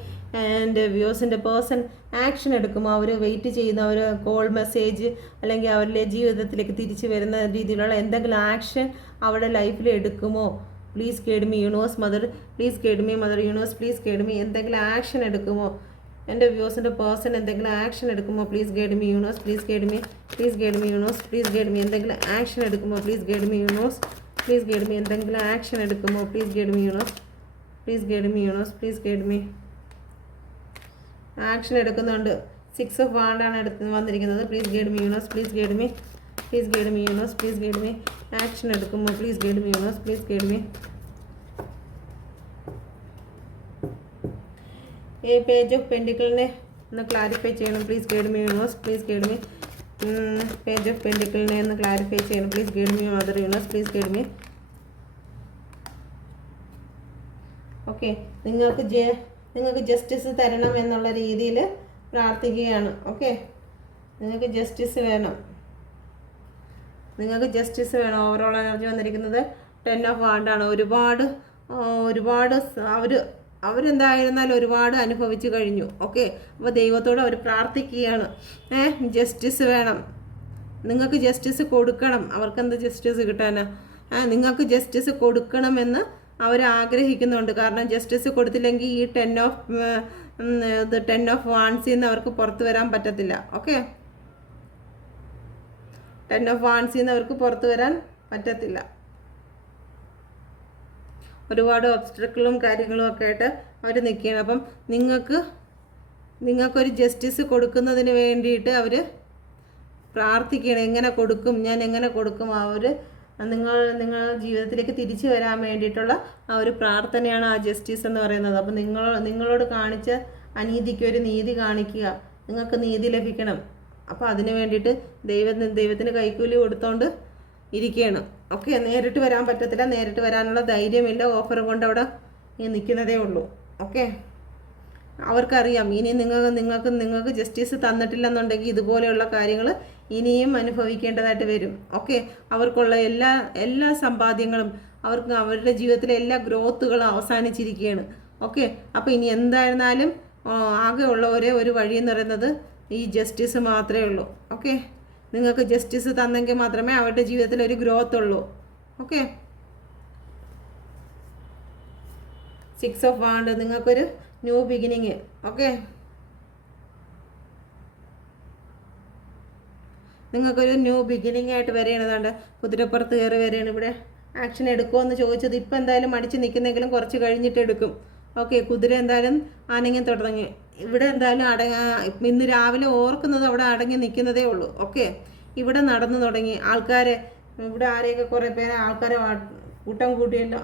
And വ്യൂസിൻ്റെ പേഴ്സൺ ആക്ഷൻ എടുക്കുമോ? അവർ വെയിറ്റ് ചെയ്യുന്ന ഒരു കോൾ മെസ്സേജ് അല്ലെങ്കിൽ അവരുടെ ജീവിതത്തിലേക്ക് തിരിച്ചു വരുന്ന രീതിയിലുള്ള എന്തെങ്കിലും ആക്ഷൻ അവരുടെ ലൈഫിൽ എടുക്കുമോ? Please guide me universe mother, please guide me mother universe, please guide me. എന്തെങ്കിലും ആക്ഷൻ എടുക്കുമോ? എൻ്റെ വ്യൂസിൻ്റെ പേഴ്സൺ എന്തെങ്കിലും ആക്ഷൻ എടുക്കുമോ? Please guide me universe, please guide me, please guide me universe, please guide me. എന്തെങ്കിലും action എടുക്കുമോ? Please guide me universe, please guide me. എന്തെങ്കിലും action എടുക്കുമോ? Please guide me universe, please guide me universe, please guide me. Action എടുക്കുന്നുണ്ട്. 6 of വാണ്ടാണ് വന്നിരിക്കുന്നത്. Please guide me universe, please guide me, please guide me universe, please guide me. Action എടുക്കുമോ? Please guide me universe, please guide me. ഈ page of പെൻഡിക്കിളിനെ ഒന്ന് clarify ചെയ്യണം. Please guide me universe, please guide me. Page of പെൻഡിക്കിളിനെ ഒന്ന് clarify ചെയ്യണം. Please guide me mother universe, please guide me. Okay, നിങ്ങൾക്ക് justice തരണം എന്നുള്ള രീതിയിൽ പ്രാർത്ഥിക്കുകയാണ്. ഓക്കെ, നിങ്ങൾക്ക് ജസ്റ്റിസ് വേണം, നിങ്ങൾക്ക് ജസ്റ്റിസ് വേണം. ഓവറോൾ എനർജി വന്നിരിക്കുന്നത് 10 ഓഫ് വാണ്ടാണ്. ഒരുപാട് അവരെന്തായിരുന്നാലും ഒരുപാട് അനുഭവിച്ചു കഴിഞ്ഞു. ഓക്കെ, അപ്പോൾ ദൈവത്തോട് അവർ പ്രാർത്ഥിക്കുകയാണ്, ജസ്റ്റിസ് വേണം, നിങ്ങൾക്ക് ജസ്റ്റിസ് കൊടുക്കണം. അവർക്കെന്ത് ജസ്റ്റിസ് കിട്ടാനാ? നിങ്ങൾക്ക് ജസ്റ്റിസ് കൊടുക്കണമെന്ന് അവർ ആഗ്രഹിക്കുന്നുണ്ട്. കാരണം ജസ്റ്റിസ് കൊടുത്തില്ലെങ്കിൽ ഈ 10 ഓഫ് വാൺസിൽ നിന്ന് അവർക്ക് പുറത്തു വരാൻ പറ്റത്തില്ല. ഓക്കെ, 10 ഓഫ് വാൺസിൽ നിന്ന് അവർക്ക് പുറത്തു വരാൻ പറ്റത്തില്ല. ഒരുപാട് ഒബ്സ്റ്റക്കിളും കാര്യങ്ങളും ഒക്കെ ആയിട്ട് അവർ നിൽക്കുകയാണ്. അപ്പം നിങ്ങൾക്കൊരു ജസ്റ്റിസ് കൊടുക്കുന്നതിന് വേണ്ടിയിട്ട് അവർ പ്രാർത്ഥിക്കണം. എങ്ങനെ കൊടുക്കും, ഞാൻ എങ്ങനെ കൊടുക്കും? അവർ നിങ്ങളുടെ ജീവിതത്തിലേക്ക് തിരിച്ചു വരാൻ വേണ്ടിയിട്ടുള്ള ആ ഒരു പ്രാർത്ഥനയാണ് ആ ജസ്റ്റിസ് എന്ന് പറയുന്നത്. അപ്പം നിങ്ങളോട് കാണിച്ച അനീതിക്ക് ഒരു നീതി കാണിക്കുക. നിങ്ങൾക്ക് നീതി ലഭിക്കണം. അപ്പോൾ അതിന് വേണ്ടിയിട്ട് ദൈവത്തിന് കൈക്കൂലി കൊടുത്തോണ്ട് ഇരിക്കുകയാണ്. ഓക്കെ, നേരിട്ട് വരാൻ പറ്റത്തില്ല. നേരിട്ട് വരാനുള്ള ധൈര്യമില്ല. ഓഫർ കൊണ്ട് അവിടെ നിൽക്കുന്നതേ ഉള്ളൂ. ഓക്കെ, അവർക്കറിയാം ഇനി നിങ്ങൾക്ക് ജസ്റ്റിസ് തന്നിട്ടില്ലെന്നുണ്ടെങ്കിൽ ഇതുപോലെയുള്ള കാര്യങ്ങൾ ഇനിയും അനുഭവിക്കേണ്ടതായിട്ട് വരും. ഓക്കെ, അവർക്കുള്ള എല്ലാ സമ്പാദ്യങ്ങളും അവരുടെ ജീവിതത്തിലെ എല്ലാ ഗ്രോത്തുകളും അവസാനിച്ചിരിക്കുകയാണ്. ഓക്കെ, അപ്പോൾ ഇനി എന്തായിരുന്നാലും ആകെയുള്ള ഒരു വഴി എന്ന് പറയുന്നത് ഈ ജസ്റ്റിസ് മാത്രമേ ഉള്ളൂ. ഓക്കെ, നിങ്ങൾക്ക് ജസ്റ്റിസ് തന്നെങ്കിൽ മാത്രമേ അവരുടെ ജീവിതത്തിൽ ഒരു ഗ്രോത്ത് ഉള്ളൂ. ഓക്കെ, 6 ഓഫ് വാണ്ട്, നിങ്ങൾക്കൊരു ന്യൂ ബിഗിനിങ്. ഓക്കെ, നിങ്ങൾക്കൊരു ന്യൂ ബിഗിനിങ് ആയിട്ട് വരെയാണ്. കുതിരപ്പുറത്ത് കയറി വരെയാണ്. ഇവിടെ ആക്ഷൻ എടുക്കുമോ എന്ന് ചോദിച്ചത്. ഇപ്പം എന്തായാലും മടിച്ച് നിൽക്കുന്നെങ്കിലും കുറച്ച് കഴിഞ്ഞിട്ട് എടുക്കും. ഓക്കെ, കുതിര എന്തായാലും അനങ്ങി തുടങ്ങി. ഇവിടെ എന്തായാലും ഇന്ന് രാവിലെ ഓർക്കുന്നത് അവിടെ അടങ്ങി നിൽക്കുന്നതേ ഉള്ളൂ. ഓക്കെ, ഇവിടെ നടന്നു തുടങ്ങി. ഇവിടെ ആരെയൊക്കെ കുറേ പേരെ ആൾക്കാരെ കൂട്ടം കൂട്ടിയല്ലോ.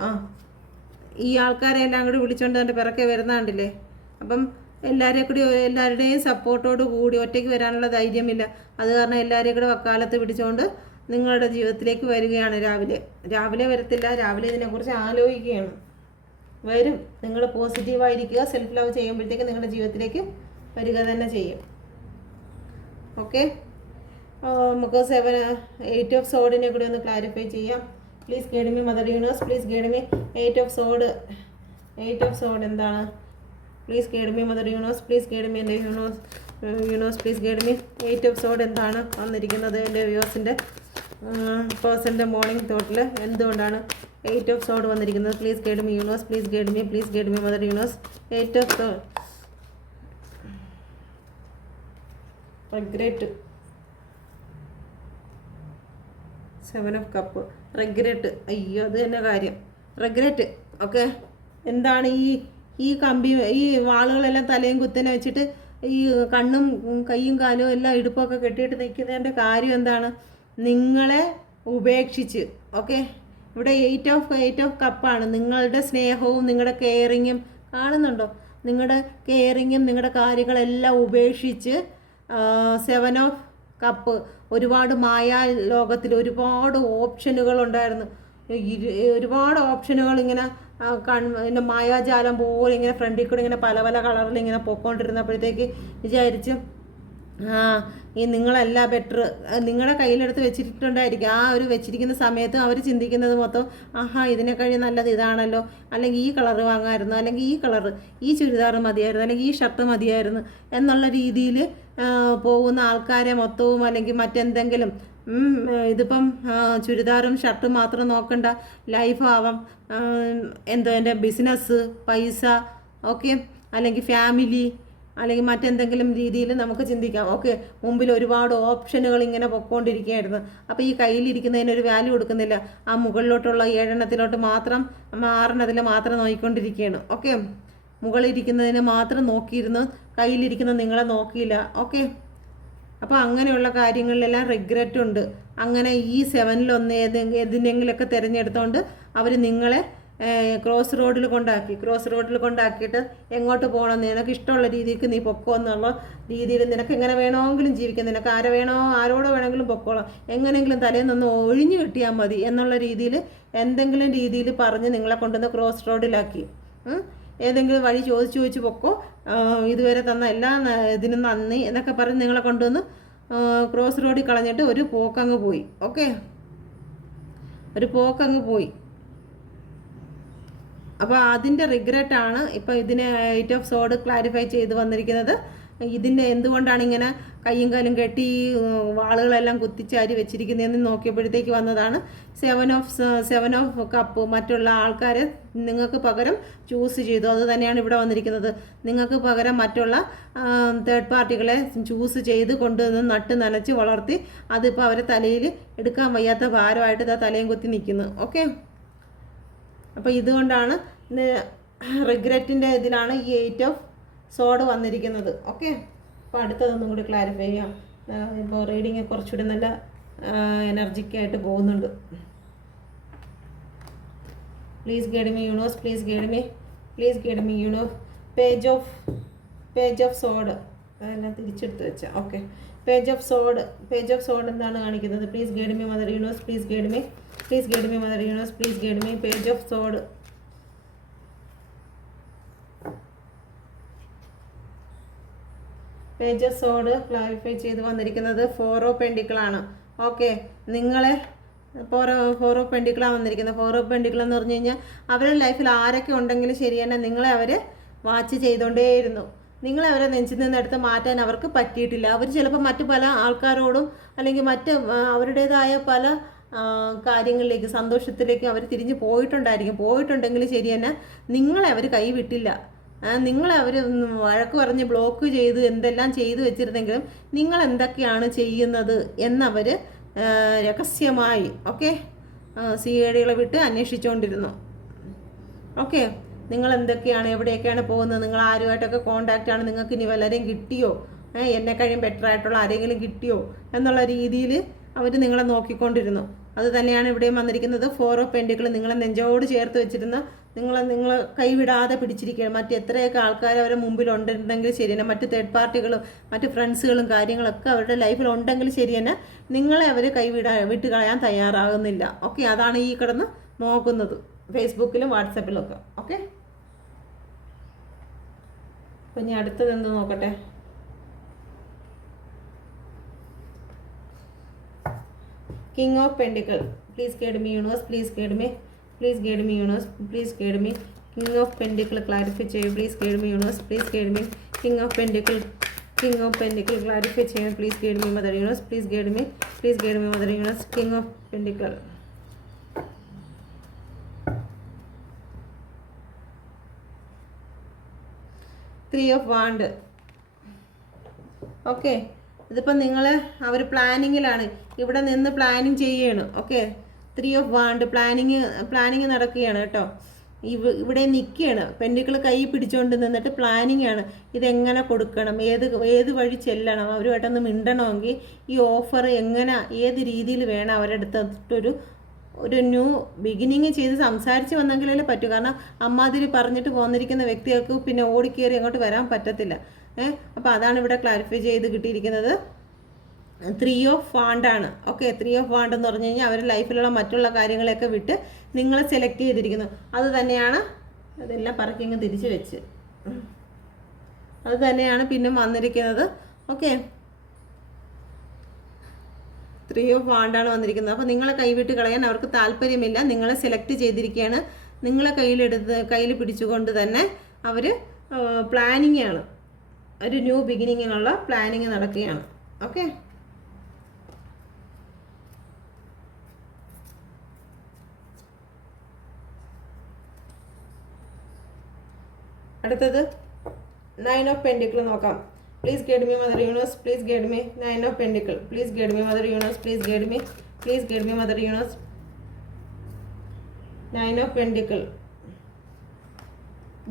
ഈ ആൾക്കാരെ എല്ലാം കൂടി വിളിച്ചുകൊണ്ട് തന്നെ പിറക്കെ വരുന്നാണ്ടില്ലേ. അപ്പം എല്ലാവരുടെയും സപ്പോർട്ടോട് കൂടി ഒറ്റയ്ക്ക് വരാനുള്ള ധൈര്യമില്ല. അത് കാരണം എല്ലാവരെയും കൂടെ വക്കാലത്ത് പിടിച്ചുകൊണ്ട് നിങ്ങളുടെ ജീവിതത്തിലേക്ക് വരികയാണ്. രാവിലെ വരത്തില്ല. രാവിലെ ഇതിനെക്കുറിച്ച് ആലോചിക്കുകയാണ്. വരും. നിങ്ങൾ പോസിറ്റീവായിരിക്കുക. സെൽഫ് ലവ് ചെയ്യുമ്പോഴത്തേക്ക് നിങ്ങളുടെ ജീവിതത്തിലേക്ക് വരിക തന്നെ ചെയ്യും. ഓക്കെ, നമുക്ക് 8 ഓഫ് സോഡിനെ കൂടി ഒന്ന് ക്ലാരിഫൈ ചെയ്യാം. Please guide me mother universe. Please guide me 8 of sword. 8 of sword എന്താണ്? Please guide me mother universe. Please guide me എൻ്റെ universe. Please guide me 8 of sword എന്താണ് വന്നിരിക്കുന്നത്? എൻ്റെ വ്യൂവേഴ്സിൻ്റെ പേഴ്സൻ്റെ മോർണിംഗ് തോട്ടിൽ എന്തുകൊണ്ടാണ് 8 ഓഫ് സോഡ് വന്നിരിക്കുന്നത്? Please guide me universe. Please guide me mother universe. 8 of സോഡ്. Regret. 7 of cup. Regret. അയ്യോ, അത് തന്നെ കാര്യം. റിഗ്രറ്റ്. ഓക്കെ, എന്താണ് ഈ വാളുകളെല്ലാം തലയും കുത്തനെ വെച്ചിട്ട് ഈ കണ്ണും കൈയും കാലും എല്ലാം ഇടുപ്പൊക്കെ കെട്ടിയിട്ട് നിൽക്കുന്നതിൻ്റെ കാര്യം എന്താണ്? നിങ്ങളെ ഉപേക്ഷിച്ച്. ഓക്കെ, ഇവിടെ 8 ഓഫ് കപ്പാണ്. നിങ്ങളുടെ സ്നേഹവും നിങ്ങളുടെ കെയറിങ്ങും കാണുന്നുണ്ടോ? നിങ്ങളുടെ കെയറിങ്ങും നിങ്ങളുടെ കാര്യങ്ങളെല്ലാം ഉപേക്ഷിച്ച് 7 ഓഫ് കപ്പ്. ഒരുപാട് ലോകത്തിൽ ഒരുപാട് ഓപ്ഷനുകൾ ഉണ്ടായിരുന്നു. ഒരുപാട് ഓപ്ഷനുകൾ ഇങ്ങനെ പിന്നെ മായാജാലം പോലെ ഇങ്ങനെ ഫ്രണ്ടിൽ കൂടെ ഇങ്ങനെ പല കളറിൽ ഇങ്ങനെ പൊയ്ക്കൊണ്ടിരുന്നപ്പോഴത്തേക്ക് വിചാരിച്ചു ഈ നിങ്ങളല്ല ബെറ്റർ. നിങ്ങളുടെ കയ്യിലെടുത്ത് വെച്ചിട്ടുണ്ടായിരിക്കും. ആ ഒരു വെച്ചിരിക്കുന്ന സമയത്ത് അവർ ചിന്തിക്കുന്നത് മൊത്തം ഇതിനെ കഴിഞ്ഞ് നല്ലത് ഇതാണല്ലോ, അല്ലെങ്കിൽ ഈ കളറ് വാങ്ങാമായിരുന്നു, അല്ലെങ്കിൽ ഈ കളറ്, ഈ ചുരിദാർ മതിയായിരുന്നു, അല്ലെങ്കിൽ ഈ ഷർട്ട് മതിയായിരുന്നു എന്നുള്ള രീതിയിൽ പോകുന്ന ആൾക്കാരെ മൊത്തവും, അല്ലെങ്കിൽ മറ്റെന്തെങ്കിലും ഇതിപ്പം ചുരിദാറും ഷർട്ടും മാത്രം നോക്കണ്ട, ലൈഫ് ആവാം, എൻ്റെ ബിസിനസ്, പൈസ, ഓക്കെ, അല്ലെങ്കിൽ ഫാമിലി, അല്ലെങ്കിൽ മറ്റെന്തെങ്കിലും രീതിയിൽ നമുക്ക് ചിന്തിക്കാം. ഓക്കെ, മുമ്പിൽ ഒരുപാട് ഓപ്ഷനുകൾ ഇങ്ങനെ പൊയ്ക്കൊണ്ടിരിക്കുകയായിരുന്നു. അപ്പോൾ ഈ കയ്യിലിരിക്കുന്നതിനൊരു വാല്യൂ കൊടുക്കുന്നില്ല. ആ മുകളിലോട്ടുള്ള 7 മാത്രം 6 മാത്രം നോക്കിക്കൊണ്ടിരിക്കുകയാണ്. ഓക്കെ, മുകളിലിരിക്കുന്നതിന് മാത്രം നോക്കിയിരുന്നു, കയ്യിലിരിക്കുന്ന നിങ്ങളെ നോക്കിയില്ല. ഓക്കെ, അപ്പോൾ അങ്ങനെയുള്ള കാര്യങ്ങളിലെല്ലാം റിഗ്രറ്റ് ഉണ്ട്. അങ്ങനെ ഈ 7 ഏതിനെങ്കിലൊക്കെ തിരഞ്ഞെടുത്തുകൊണ്ട് അവർ നിങ്ങളെ ക്രോസ് റോഡിൽ കൊണ്ടാക്കിയിട്ട് എങ്ങോട്ട് പോകണം, നിനക്ക് ഇഷ്ടമുള്ള രീതിക്ക് നീ പൊക്കോ എന്നുള്ള രീതിയിൽ, നിനക്ക് എങ്ങനെ വേണമെങ്കിലും ജീവിക്കാം, നിനക്ക് ആരോടോ വേണമെങ്കിലും പൊക്കോളാം, എങ്ങനെയെങ്കിലും തലേന്നൊന്ന് ഒഴിഞ്ഞു കിട്ടിയാൽ മതി എന്നുള്ള രീതിയിൽ എന്തെങ്കിലും രീതിയിൽ പറഞ്ഞ് നിങ്ങളെ കൊണ്ടുവന്ന് ക്രോസ് റോഡിലാക്കി. ഏതെങ്കിലും വഴി ചോദിച്ച് പൊക്കോ, ഇതുവരെ തന്ന എല്ലാ ഇതിനും നന്ദി എന്നൊക്കെ പറഞ്ഞ് നിങ്ങളെ കൊണ്ടുവന്ന് ക്രോസ് റോഡിൽ കളഞ്ഞിട്ട് ഒരു പോക്കങ്ങ് പോയി. ഓക്കെ, ഒരു പോക്കങ്ങ് പോയി. അപ്പോൾ അതിൻ്റെ റിഗ്രറ്റാണ് ഇപ്പോൾ ഇതിനെ 8 ഓഫ് സോഡ് ക്ലാരിഫൈ ചെയ്ത് വന്നിരിക്കുന്നത്. ഇതിൻ്റെ എന്തുകൊണ്ടാണ് ഇങ്ങനെ കയ്യും കാലും കെട്ടി വാളുകളെല്ലാം കുത്തിച്ചാരി വെച്ചിരിക്കുന്നതെന്ന് നോക്കിയപ്പോഴത്തേക്ക് വന്നതാണ് സെവൻ ഓഫ് കപ്പ് മറ്റുള്ള ആൾക്കാരെ നിങ്ങൾക്ക് പകരം ചൂസ് ചെയ്തു. അത് തന്നെയാണ് ഇവിടെ വന്നിരിക്കുന്നത്. നിങ്ങൾക്ക് പകരം മറ്റുള്ള തേർഡ് പാർട്ടികളെ ചൂസ് ചെയ്ത് കൊണ്ടുവന്ന് നട്ട് നനച്ച് വളർത്തി അതിപ്പോൾ അവരെ തലയിൽ എടുക്കാൻ വയ്യാത്ത ഭാരമായിട്ട് ഇതാ തലയും കുത്തി നിൽക്കുന്നു. ഓക്കെ, അപ്പോൾ ഇതുകൊണ്ടാണ് റിഗ്രറ്റിൻ്റെ ഇതിലാണ് ഈ 8 ഓഫ് സോഡ് വന്നിരിക്കുന്നത്. ഓക്കെ, അപ്പോൾ അടുത്തതൊന്നും കൂടി ക്ലാരിഫൈ ചെയ്യാം. ഇപ്പോൾ റീഡിങ് കുറച്ചുകൂടി നല്ല എനർജിക്കായിട്ട് പോകുന്നുണ്ട്. Please guide me universe, please guide me, please guide me universe. Page of സോഡ് അതെല്ലാം തിരിച്ചെടുത്ത് വെച്ചാൽ. ഓക്കെ, പേജ് ഓഫ് സോഡ് എന്താണ് കാണിക്കുന്നത്? Please guide me mother universe, please guide me, please guide me mother universe, please guide me. Page of സോഡ്, page of സോഡ് clarify ചെയ്ത് വന്നിരിക്കുന്നത് 4 of പെൻഡിക്കിളാണ്. Okay, നിങ്ങളെ four of പെൻഡിക്കിളാണ് വന്നിരിക്കുന്നത്. 4 of പെൻഡിക്കിൾ എന്ന് പറഞ്ഞു കഴിഞ്ഞാൽ അവരുടെ ലൈഫിൽ ആരൊക്കെ ഉണ്ടെങ്കിലും ശരി തന്നെ നിങ്ങളെ അവർ വാച്ച് ചെയ്തുകൊണ്ടേയിരുന്നു. നിങ്ങളെ അവരെ നെഞ്ചിൽ നിന്നെടുത്ത് മാറ്റാൻ അവർക്ക് പറ്റിയിട്ടില്ല. അവർ ചിലപ്പോൾ മറ്റു പല ആൾക്കാരോടും അല്ലെങ്കിൽ മറ്റ് അവരുടേതായ പല കാര്യങ്ങളിലേക്ക് സന്തോഷത്തിലേക്ക് അവർ തിരിഞ്ഞ് പോയിട്ടുണ്ടെങ്കിൽ ശരി തന്നെ നിങ്ങളെ അവർ കൈവിട്ടില്ല. നിങ്ങളെ അവർ വഴക്ക് പറഞ്ഞ് ബ്ലോക്ക് ചെയ്ത് എന്തെല്ലാം ചെയ്തു വെച്ചിരുന്നെങ്കിലും നിങ്ങൾ എന്തൊക്കെയാണ് ചെയ്യുന്നത് എന്നവർ രഹസ്യമായി CIDകളെ വിട്ട് അന്വേഷിച്ചുകൊണ്ടിരുന്നു. ഓക്കെ, നിങ്ങൾ എന്തൊക്കെയാണ്, എവിടെയൊക്കെയാണ് പോകുന്നത്, നിങ്ങൾ ആരുമായിട്ടൊക്കെ കോണ്ടാക്റ്റാണ്, നിങ്ങൾക്ക് ഇനി വല്ലരെയും കിട്ടിയോ, എന്നെ കഴിയും ബെറ്റർ ആയിട്ടുള്ള ആരെങ്കിലും കിട്ടിയോ എന്നുള്ള രീതിയിൽ അവർ നിങ്ങളെ നോക്കിക്കൊണ്ടിരുന്നു. അത് തന്നെയാണ് ഇവിടെയും വന്നിരിക്കുന്നത്. 4 ഓഫ് പെൻഡിക്കിൾ നിങ്ങളെ നെഞ്ചോട് ചേർത്ത് വെച്ചിരുന്ന നിങ്ങൾ കൈവിടാതെ പിടിച്ചിരിക്കുകയാണ്. മറ്റെത്രയൊക്കെ ആൾക്കാർ അവരെ മുമ്പിൽ ഉണ്ടെങ്കിൽ ശരി തന്നെ, മറ്റ് തേർഡ് പാർട്ടികളും മറ്റ് ഫ്രണ്ട്സുകളും കാര്യങ്ങളൊക്കെ അവരുടെ ലൈഫിൽ ഉണ്ടെങ്കിൽ ശരി തന്നെ നിങ്ങളെ അവർ വിട്ട് കളയാൻ തയ്യാറാകുന്നില്ല. ഓക്കെ, അതാണ് ഈ കിടന്ന് നോക്കുന്നത് ഫേസ്ബുക്കിലും വാട്സപ്പിലും ഒക്കെ. ഓക്കെ, അപ്പം ഇനി അടുത്തത് എന്ത് നോക്കട്ടെ. King of pentacle, please guide me universe, please guide me, please guide me universe, please guide me. King of pentacle clarify ചെയ്യും, please guide me universe, please guide me. King of pentacle clarify ചെയ്യും, please guide me mother universe, please guide me, please guide me mother universe. King of pentacle, 3 of wand. Okay, ഇതിപ്പോൾ നിങ്ങൾ അവർ പ്ലാനിങ്ങിലാണ്, ഇവിടെ നിന്ന് planning ചെയ്യുകയാണ്. Okay, 3 of want planning നടക്കുകയാണ് കേട്ടോ. ഇവിടെ നിൽക്കുകയാണ്, പെൻഡിക്കിൾ കൈ പിടിച്ചുകൊണ്ട് നിന്നിട്ട് പ്ലാനിങ് ആണ്. ഇതെങ്ങനെ കൊടുക്കണം, ഏത് വഴി ചെല്ലണം, അവരുമായിട്ടൊന്ന് മിണ്ടണമെങ്കിൽ ഈ ഓഫർ എങ്ങനെ ഏത് രീതിയിൽ വേണം അവരെടുത്തിട്ടൊരു ന്യൂ ബിഗിനിങ് ചെയ്ത് സംസാരിച്ച് വന്നെങ്കിലേ പറ്റൂ. കാരണം അമ്മാതിരി പറഞ്ഞിട്ട് പോന്നിരിക്കുന്ന വ്യക്തികൾക്ക് പിന്നെ ഓടിക്കേറി അങ്ങോട്ട് വരാൻ പറ്റത്തില്ല. അപ്പോൾ അതാണ് ഇവിടെ ക്ലാരിഫൈ ചെയ്ത് കിട്ടിയിരിക്കുന്നത്. 3 ഓഫ് വാണ്ടാണ്. ഓക്കെ, 3 ഓഫ് വാണ്ട് എന്ന് പറഞ്ഞു കഴിഞ്ഞാൽ അവരുടെ ലൈഫിലുള്ള മറ്റുള്ള കാര്യങ്ങളെയൊക്കെ വിട്ട് നിങ്ങളെ സെലക്ട് ചെയ്തിരിക്കുന്നു. അത് തന്നെയാണ്, അതെല്ലാം പറക്കി ഇങ്ങ് തിരിച്ച് വെച്ച് അത് തന്നെയാണ് പിന്നെ വന്നിരിക്കുന്നത്. ഓക്കെ, 3 ഓഫ് വാണ്ടാണ് വന്നിരിക്കുന്നത്. അപ്പോൾ നിങ്ങളെ കൈവിട്ട് കളയാൻ അവർക്ക് താല്പര്യമില്ല. നിങ്ങളെ സെലക്ട് ചെയ്തിരിക്കുകയാണ്. നിങ്ങളെ കയ്യിൽ പിടിച്ചുകൊണ്ട് തന്നെ അവർ പ്ലാനിങ് ആണ്, ഒരു ന്യൂ ബിഗിനിങ്ങിനുള്ള പ്ലാനിങ് നടക്കുകയാണ്. ഓക്കെ, അടുത്തത് 9 ഓഫ് പെൻഡിക്കിൾ നോക്കാം. Please guide me mother universe, please guide me. 9 of pentacle, please guide me mother universe, please guide me, please guide me mother universe. 9 of pentacle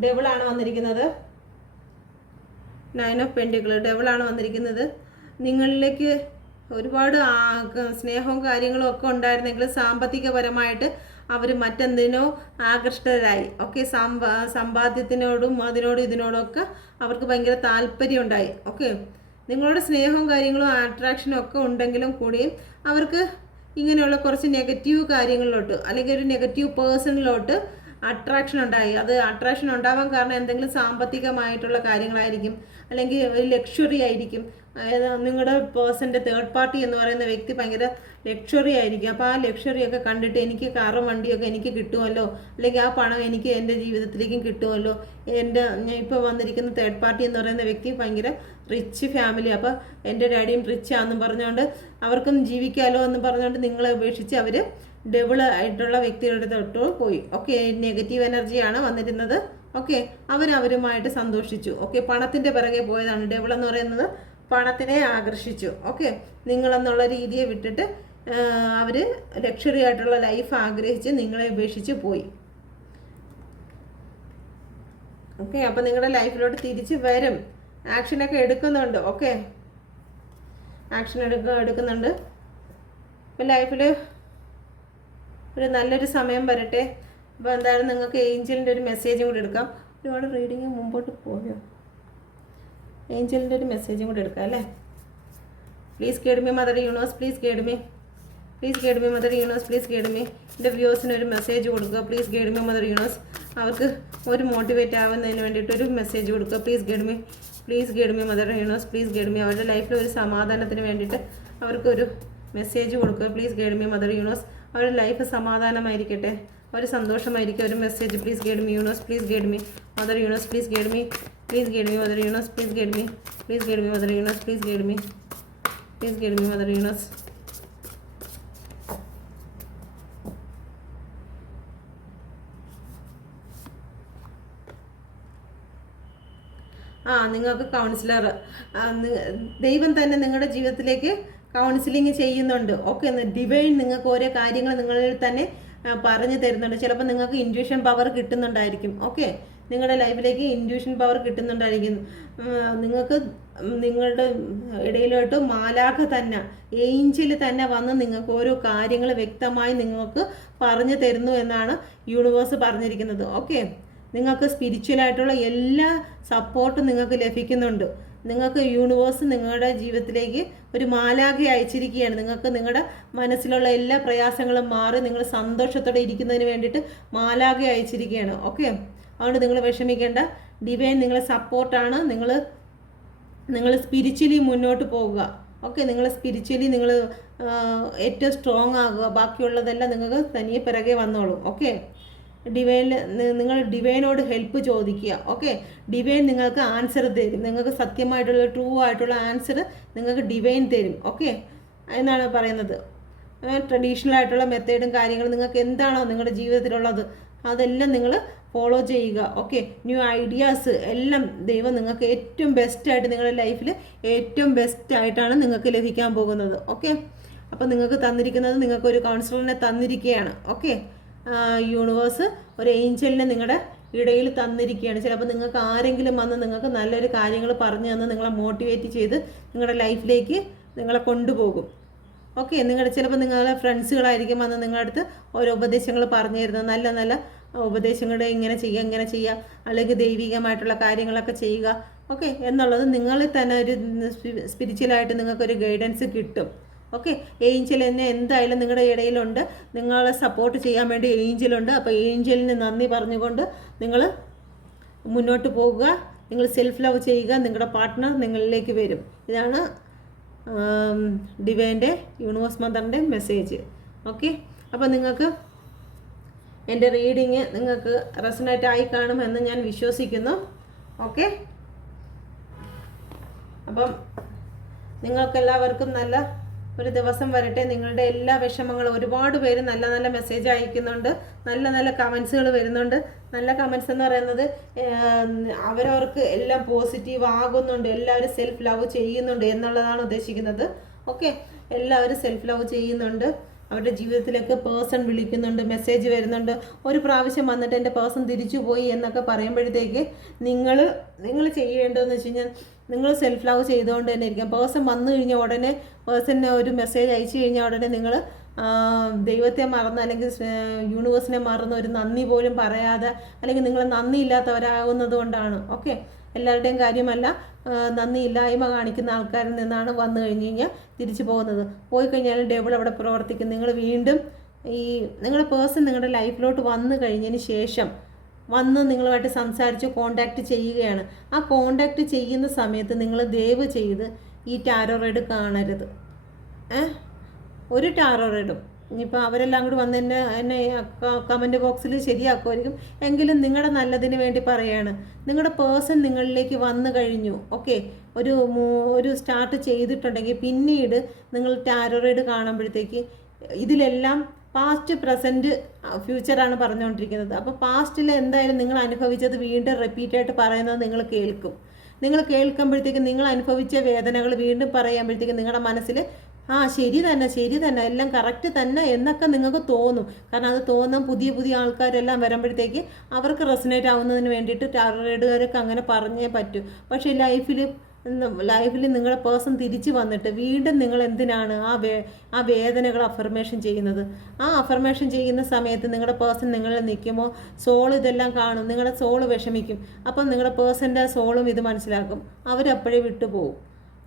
ഡെവിളാണ് വന്നിരിക്കുന്നത്. 9 of pentacle ഡെവിളാണ് വന്നിരിക്കുന്നത്. നിങ്ങളിലേക്ക് ഒരുപാട് സ്നേഹവും കാര്യങ്ങളും ഒക്കെ ഉണ്ടായിരുന്നെങ്കിൽ സാമ്പത്തികപരമായിട്ട് അവർ മറ്റെന്തിനോ ആകൃഷ്ടരായി. ഓക്കെ, സമ്പാദ്യത്തിനോടും ഇതിനോടൊക്കെ അവർക്ക് ഭയങ്കര താല്പര്യം ഉണ്ടായി. ഓക്കെ, നിങ്ങളുടെ സ്നേഹവും കാര്യങ്ങളും അട്രാക്ഷനും ഒക്കെ ഉണ്ടെങ്കിലും കൂടിയും അവർക്ക് ഇങ്ങനെയുള്ള കുറച്ച് നെഗറ്റീവ് കാര്യങ്ങളിലോട്ട് അല്ലെങ്കിൽ ഒരു നെഗറ്റീവ് പേഴ്സണിലോട്ട് അട്രാക്ഷൻ ഉണ്ടായി. അത് അട്രാക്ഷൻ ഉണ്ടാവാൻ കാരണം എന്തെങ്കിലും സാമ്പത്തികമായിട്ടുള്ള കാര്യങ്ങളായിരിക്കും, അല്ലെങ്കിൽ ഒരു ലക്ഷറി ആയിരിക്കും. നിങ്ങളുടെ പേഴ്സൻ്റെ തേർഡ് പാർട്ടി എന്ന് പറയുന്ന വ്യക്തി ഭയങ്കര ലക്ഷറി ആയിരിക്കും. അപ്പോൾ ആ ലക്ഷറിയൊക്കെ കണ്ടിട്ട് എനിക്ക് കാറും വണ്ടിയൊക്കെ എനിക്ക് കിട്ടുമല്ലോ, അല്ലെങ്കിൽ ആ പണം എനിക്ക് എൻ്റെ ജീവിതത്തിലേക്കും കിട്ടുമല്ലോ, ഞാൻ ഇപ്പോൾ വന്നിരിക്കുന്ന തേർഡ് പാർട്ടി എന്ന് പറയുന്ന വ്യക്തി ഭയങ്കര റിച്ച് ഫാമിലി, അപ്പോൾ എൻ്റെ ഡാഡിയും റിച്ച് ആണെന്നും പറഞ്ഞുകൊണ്ട് അവർക്കും ജീവിക്കാമല്ലോ എന്ന് പറഞ്ഞുകൊണ്ട് നിങ്ങളെ ഉപേക്ഷിച്ച് അവർ ഡബിൾ ആയിട്ടുള്ള വ്യക്തികളുടെ തൊട്ട് പോയി. ഓക്കെ, നെഗറ്റീവ് എനർജിയാണ് വന്നിരുന്നത്. ഓക്കെ, അവരുമായിട്ട് സന്തോഷിച്ചു. ഓക്കെ, പണത്തിൻ്റെ പിറകെ പോയതാണ്. ഡബിൾ എന്ന് പറയുന്നത് പണത്തിനെ ആകർഷിച്ചു. ഓക്കെ, നിങ്ങളെന്നുള്ള രീതിയെ വിട്ടിട്ട് അവർ ലക്ഷറി ആയിട്ടുള്ള ലൈഫ് ആഗ്രഹിച്ച് നിങ്ങളെ ഉപേക്ഷിച്ച് പോയി. ഓക്കെ, അപ്പോൾ നിങ്ങളുടെ ലൈഫിലോട്ട് തിരിച്ച് വരും. ആക്ഷനൊക്കെ എടുക്കുന്നുണ്ട്. ഓക്കെ, ആക്ഷൻ എടുക്കുന്നുണ്ട്. അപ്പോൾ ലൈഫിൽ ഒരു നല്ലൊരു സമയം വരട്ടെ. അപ്പോൾ എന്തായാലും നിങ്ങൾക്ക് ഏഞ്ചലിൻ്റെ ഒരു മെസ്സേജും കൂടി എടുക്കാം. ഒരുപാട് റീഡിങ് മുമ്പോട്ട് പോയോ? ഏഞ്ചലിൻ്റെ ഒരു മെസ്സേജും കൂടി എടുക്കാം അല്ലേ? Please guide me mother universe, please guide me, please guide me mother universe, please guide me. എൻ്റെ വ്യൂവേഴ്സിന് ഒരു മെസ്സേജ് കൊടുക്കുക. Please guide me mother universe. അവർക്ക് ഒരു മോട്ടിവേറ്റ് ആവുന്നതിന് വേണ്ടിയിട്ട് ഒരു മെസ്സേജ് കൊടുക്കുക. Please guide me, please guide me mother universe, please guide me. അവരുടെ ലൈഫിൽ ഒരു സമാധാനത്തിന് വേണ്ടിയിട്ട് അവർക്കൊരു മെസ്സേജ് കൊടുക്കുക. Please guide me mother universe. അവരുടെ ലൈഫ് സമാധാനമായിരിക്കട്ടെ, അവർ സന്തോഷമായിരിക്കും. ഒരു message please guide me universe, please guide me mother universe, please guide me, please guide me mother universe, please guide me, please guide me mother universe, please guide me, please guide me mother universe. നിങ്ങൾക്ക് councillor, ദൈവം തന്നെ നിങ്ങളുടെ ജീവിതത്തിലേക്ക് counselling ചെയ്യുന്നുണ്ട്. Okay, divine നിങ്ങൾക്ക് ഓരോ കാര്യങ്ങൾ നിങ്ങളിൽ തന്നെ പറഞ്ഞു തരുന്നുണ്ട്. ചിലപ്പോൾ നിങ്ങൾക്ക് ഇൻറ്റ്യൂഷൻ പവർ കിട്ടുന്നുണ്ടായിരിക്കും. ഓക്കെ, നിങ്ങളുടെ ലൈഫിലേക്ക് ഇൻറ്റ്യൂഷൻ പവർ കിട്ടുന്നുണ്ടായിരിക്കും. നിങ്ങൾക്ക് നിങ്ങളുടെ ഇടയിലോട്ട് മാലാഖ തന്നെ, ഏഞ്ചൽ തന്നെ വന്ന് നിങ്ങൾക്ക് ഓരോ കാര്യങ്ങൾ വ്യക്തമായി നിങ്ങൾക്ക് പറഞ്ഞു തരുന്നു എന്നാണ് യൂണിവേഴ്സ് പറഞ്ഞിരിക്കുന്നത്. ഓക്കെ, നിങ്ങൾക്ക് സ്പിരിച്വലായിട്ടുള്ള എല്ലാ സപ്പോർട്ടും നിങ്ങൾക്ക് ലഭിക്കുന്നുണ്ട്. നിങ്ങൾക്ക് യൂണിവേഴ്സ് നിങ്ങളുടെ ജീവിതത്തിലേക്ക് ഒരു മാലാഖ അയച്ചിരിക്കുകയാണ്. നിങ്ങൾക്ക് നിങ്ങളുടെ മനസ്സിലുള്ള എല്ലാ പ്രയാസങ്ങളും മാറി നിങ്ങൾ സന്തോഷത്തോടെ ഇരിക്കുന്നതിന് വേണ്ടിയിട്ട് മാലാഖ അയച്ചിരിക്കുകയാണ്. ഓക്കെ, അതുകൊണ്ട് നിങ്ങൾ വിഷമിക്കേണ്ട. ഡിവൈൻ നിങ്ങളെ സപ്പോർട്ടാണ്. നിങ്ങൾ സ്പിരിച്വലി മുന്നോട്ട് പോകുക. ഓക്കെ, നിങ്ങൾ സ്പിരിച്വലി നിങ്ങൾ ഏറ്റവും സ്ട്രോങ് ആകുക. ബാക്കിയുള്ളതെല്ലാം നിങ്ങൾക്ക് തനിയെ പിറകെ വന്നോളും. ഓക്കെ, നിങ്ങൾ ഡിവൈനോട് ഹെൽപ്പ് ചോദിക്കുക. ഓക്കെ, ഡിവൈൻ നിങ്ങൾക്ക് ആൻസർ തരും. നിങ്ങൾക്ക് സത്യമായിട്ടുള്ള ട്രൂ ആയിട്ടുള്ള ആൻസർ നിങ്ങൾക്ക് ഡിവൈൻ തരും. ഓക്കെ, എന്നാണ് പറയുന്നത്. ട്രഡീഷണൽ ആയിട്ടുള്ള മെത്തേഡും കാര്യങ്ങളും നിങ്ങൾക്ക് എന്താണോ നിങ്ങളുടെ ജീവിതത്തിലുള്ളത് അതെല്ലാം നിങ്ങൾ ഫോളോ ചെയ്യുക. ഓക്കെ, ന്യൂ ഐഡിയാസ് എല്ലാം ദൈവം നിങ്ങൾക്ക് ഏറ്റവും ബെസ്റ്റായിട്ട് നിങ്ങളുടെ ലൈഫിൽ ഏറ്റവും ബെസ്റ്റായിട്ടാണ് നിങ്ങൾക്ക് ലഭിക്കാൻ പോകുന്നത്. ഓക്കെ, അപ്പോൾ നിങ്ങൾക്ക് തന്നിരിക്കുന്നത് നിങ്ങൾക്കൊരു കൗൺസിലറിനെ തന്നിരിക്കുകയാണ്. ഓക്കെ, യൂണിവേഴ്സ് ഒരു ഏഞ്ചലിനെ നിങ്ങളുടെ ഇടയിൽ തന്നിരിക്കുകയാണ്. ചിലപ്പോൾ നിങ്ങൾക്ക് ആരെങ്കിലും വന്ന് നിങ്ങൾക്ക് നല്ലൊരു കാര്യങ്ങൾ പറഞ്ഞു തന്ന് നിങ്ങളെ മോട്ടിവേറ്റ് ചെയ്ത് നിങ്ങളുടെ ലൈഫിലേക്ക് നിങ്ങളെ കൊണ്ടുപോകും. ഓക്കെ, ചിലപ്പോൾ നിങ്ങളുടെ ഫ്രണ്ട്സുകളായിരിക്കും വന്ന് നിങ്ങളുടെ അടുത്ത് ഓരോ ഉപദേശങ്ങൾ പറഞ്ഞു തരുന്നത്. നല്ല നല്ല ഉപദേശങ്ങൾ, ഇങ്ങനെ ചെയ്യുക, അല്ലെങ്കിൽ ദൈവികമായിട്ടുള്ള കാര്യങ്ങളൊക്കെ ചെയ്യുക. ഓക്കെ, എന്നുള്ളത് നിങ്ങളിൽ തന്നെ ഒരു സ്പിരിച്വലായിട്ട് നിങ്ങൾക്കൊരു ഗൈഡൻസ് കിട്ടും. ഓക്കെ, ഏഞ്ചൽ തന്നെ എന്തായാലും നിങ്ങളുടെ ഇടയിലുണ്ട്. നിങ്ങളെ സപ്പോർട്ട് ചെയ്യാൻ വേണ്ടി ഏഞ്ചലുണ്ട്. അപ്പോൾ ഏഞ്ചലിന് നന്ദി പറഞ്ഞുകൊണ്ട് നിങ്ങൾ മുന്നോട്ട് പോകുക. നിങ്ങൾ സെൽഫ് ലവ് ചെയ്യുക. നിങ്ങളുടെ പാർട്ട്ണർ നിങ്ങളിലേക്ക് വരും. ഇതാണ് ഡിവൈൻ്റെ യൂണിവേഴ്സ് മദറിൻ്റെ മെസ്സേജ്. ഓക്കെ, അപ്പോൾ നിങ്ങൾക്ക് എൻ്റെ റീഡിങ് നിങ്ങൾക്ക് റെസണേറ്റ് ആയി കാണുമെന്ന് ഞാൻ വിശ്വസിക്കുന്നു. ഓക്കെ, അപ്പം നിങ്ങൾക്കെല്ലാവർക്കും നല്ല ഒരു ദിവസം വരട്ടെ. നിങ്ങളുടെ എല്ലാ വിഷമങ്ങളും, ഒരുപാട് പേര് നല്ല നല്ല മെസ്സേജ് അയക്കുന്നുണ്ട്, നല്ല നല്ല കമൻസുകൾ വരുന്നുണ്ട്. നല്ല കമൻസ് എന്ന് പറയുന്നത് അവരവർക്ക് എല്ലാം പോസിറ്റീവ് ആകുന്നുണ്ട്, എല്ലാവരും സെൽഫ് ലവ് ചെയ്യുന്നുണ്ട് എന്നുള്ളതാണ് ഉദ്ദേശിക്കുന്നത്. ഓക്കെ, എല്ലാവരും സെൽഫ് ലവ് ചെയ്യുന്നുണ്ട്. അവരുടെ ജീവിതത്തിലേക്ക് പേഴ്സൺ വിളിക്കുന്നുണ്ട്, മെസ്സേജ് വരുന്നുണ്ട്. ഒരു പ്രാവശ്യം വന്നിട്ട് എൻ്റെ പേഴ്സൺ തിരിച്ചു പോയി എന്നൊക്കെ പറയുമ്പോഴത്തേക്ക് നിങ്ങൾ ചെയ്യേണ്ടതെന്ന് വെച്ച് കഴിഞ്ഞാൽ നിങ്ങൾ സെൽഫ് ലവ് ചെയ്തുകൊണ്ട് തന്നെ ഇരിക്കാം. പേഴ്സൺ വന്നു കഴിഞ്ഞാൽ ഉടനെ പേഴ്സണിനെ ഒരു മെസ്സേജ് അയച്ചു കഴിഞ്ഞാൽ ഉടനെ നിങ്ങൾ ദൈവത്തെ മറന്ന് അല്ലെങ്കിൽ യൂണിവേഴ്സിനെ മറന്ന് ഒരു നന്ദി പോലും പറയാതെ, അല്ലെങ്കിൽ നിങ്ങൾ നന്ദി ഇല്ലാത്തവരാകുന്നത് കൊണ്ടാണ്. ഓക്കെ, എല്ലാവരുടെയും കാര്യമല്ല. നന്ദിയില്ലായ്മ കാണിക്കുന്ന ആൾക്കാരിൽ നിന്നാണ് വന്നു കഴിഞ്ഞ് കഴിഞ്ഞാൽ തിരിച്ചു പോകുന്നത്. പോയി കഴിഞ്ഞാൽ ഡബിൾ അവിടെ പ്രവർത്തിക്കും. നിങ്ങൾ വീണ്ടും നിങ്ങളുടെ പേഴ്സൺ നിങ്ങളുടെ ലൈഫിലോട്ട് വന്നു കഴിഞ്ഞതിന് ശേഷം വന്ന് നിങ്ങളുമായിട്ട് സംസാരിച്ച് കോണ്ടാക്റ്റ് ചെയ്യുകയാണ്. ആ കോണ്ടാക്റ്റ് ചെയ്യുന്ന സമയത്ത് നിങ്ങൾ ദയവ് ചെയ്ത് ഈ ടാരോ റീഡ് കാണരുത്. ഒരു ടാരോ റീഡും ഇനിയിപ്പോൾ അവരെല്ലാം കൂടി വന്ന് എന്നെ കമൻറ്റ് ബോക്സിൽ ശരിയാക്കുമായിരിക്കും. എങ്കിലും നിങ്ങളുടെ നല്ലതിന് വേണ്ടി പറയാണ്. നിങ്ങളുടെ പേഴ്സൺ നിങ്ങളിലേക്ക് വന്നു കഴിഞ്ഞു, ഓക്കെ, ഒരു സ്റ്റാർട്ട് ചെയ്തിട്ടുണ്ടെങ്കിൽ പിന്നീട് നിങ്ങൾ ടാരോ റീഡ് കാണുമ്പോഴത്തേക്ക് ഇതിലെല്ലാം പാസ്റ്റ്, പ്രസൻറ്റ്, ഫ്യൂച്ചറാണ് പറഞ്ഞുകൊണ്ടിരിക്കുന്നത്. അപ്പോൾ പാസ്റ്റിൽ എന്തായാലും നിങ്ങൾ അനുഭവിച്ചത് വീണ്ടും റിപ്പീറ്റായിട്ട് പറയുന്നത് നിങ്ങൾ കേൾക്കും. നിങ്ങൾ കേൾക്കുമ്പോഴത്തേക്കും നിങ്ങൾ അനുഭവിച്ച വേദനകൾ വീണ്ടും പറയുമ്പോഴത്തേക്കും നിങ്ങളുടെ മനസ്സിൽ ശരി തന്നെ എല്ലാം കറക്റ്റ് തന്നെ എന്നൊക്കെ നിങ്ങൾക്ക് തോന്നും. കാരണം അത് തോന്നാൻ പുതിയ ആൾക്കാരെല്ലാം വരുമ്പോഴത്തേക്ക് അവർക്ക് റെസനേറ്റ് ആവുന്നതിന് വേണ്ടിയിട്ട് ടാരോ റീഡുകാർക്ക് അങ്ങനെ പറഞ്ഞേ പറ്റൂ. പക്ഷേ ലൈഫിൽ നിങ്ങളുടെ പേഴ്സൺ തിരിച്ചു വന്നിട്ട് വീണ്ടും നിങ്ങൾ എന്തിനാണ് ആ വേദനകൾ അഫർമേഷൻ ചെയ്യുന്നത്? ആ അഫർമേഷൻ ചെയ്യുന്ന സമയത്ത് നിങ്ങളുടെ പേഴ്സൺ നിങ്ങളിൽ നിൽക്കുമ്പോൾ സോൾ ഇതെല്ലാം കാണും, നിങ്ങളുടെ സോൾ വിഷമിക്കും. അപ്പം നിങ്ങളുടെ പേഴ്സൻ്റെ സോളും ഇത് മനസ്സിലാക്കും, അവരപ്പോഴേ വിട്ടുപോകും.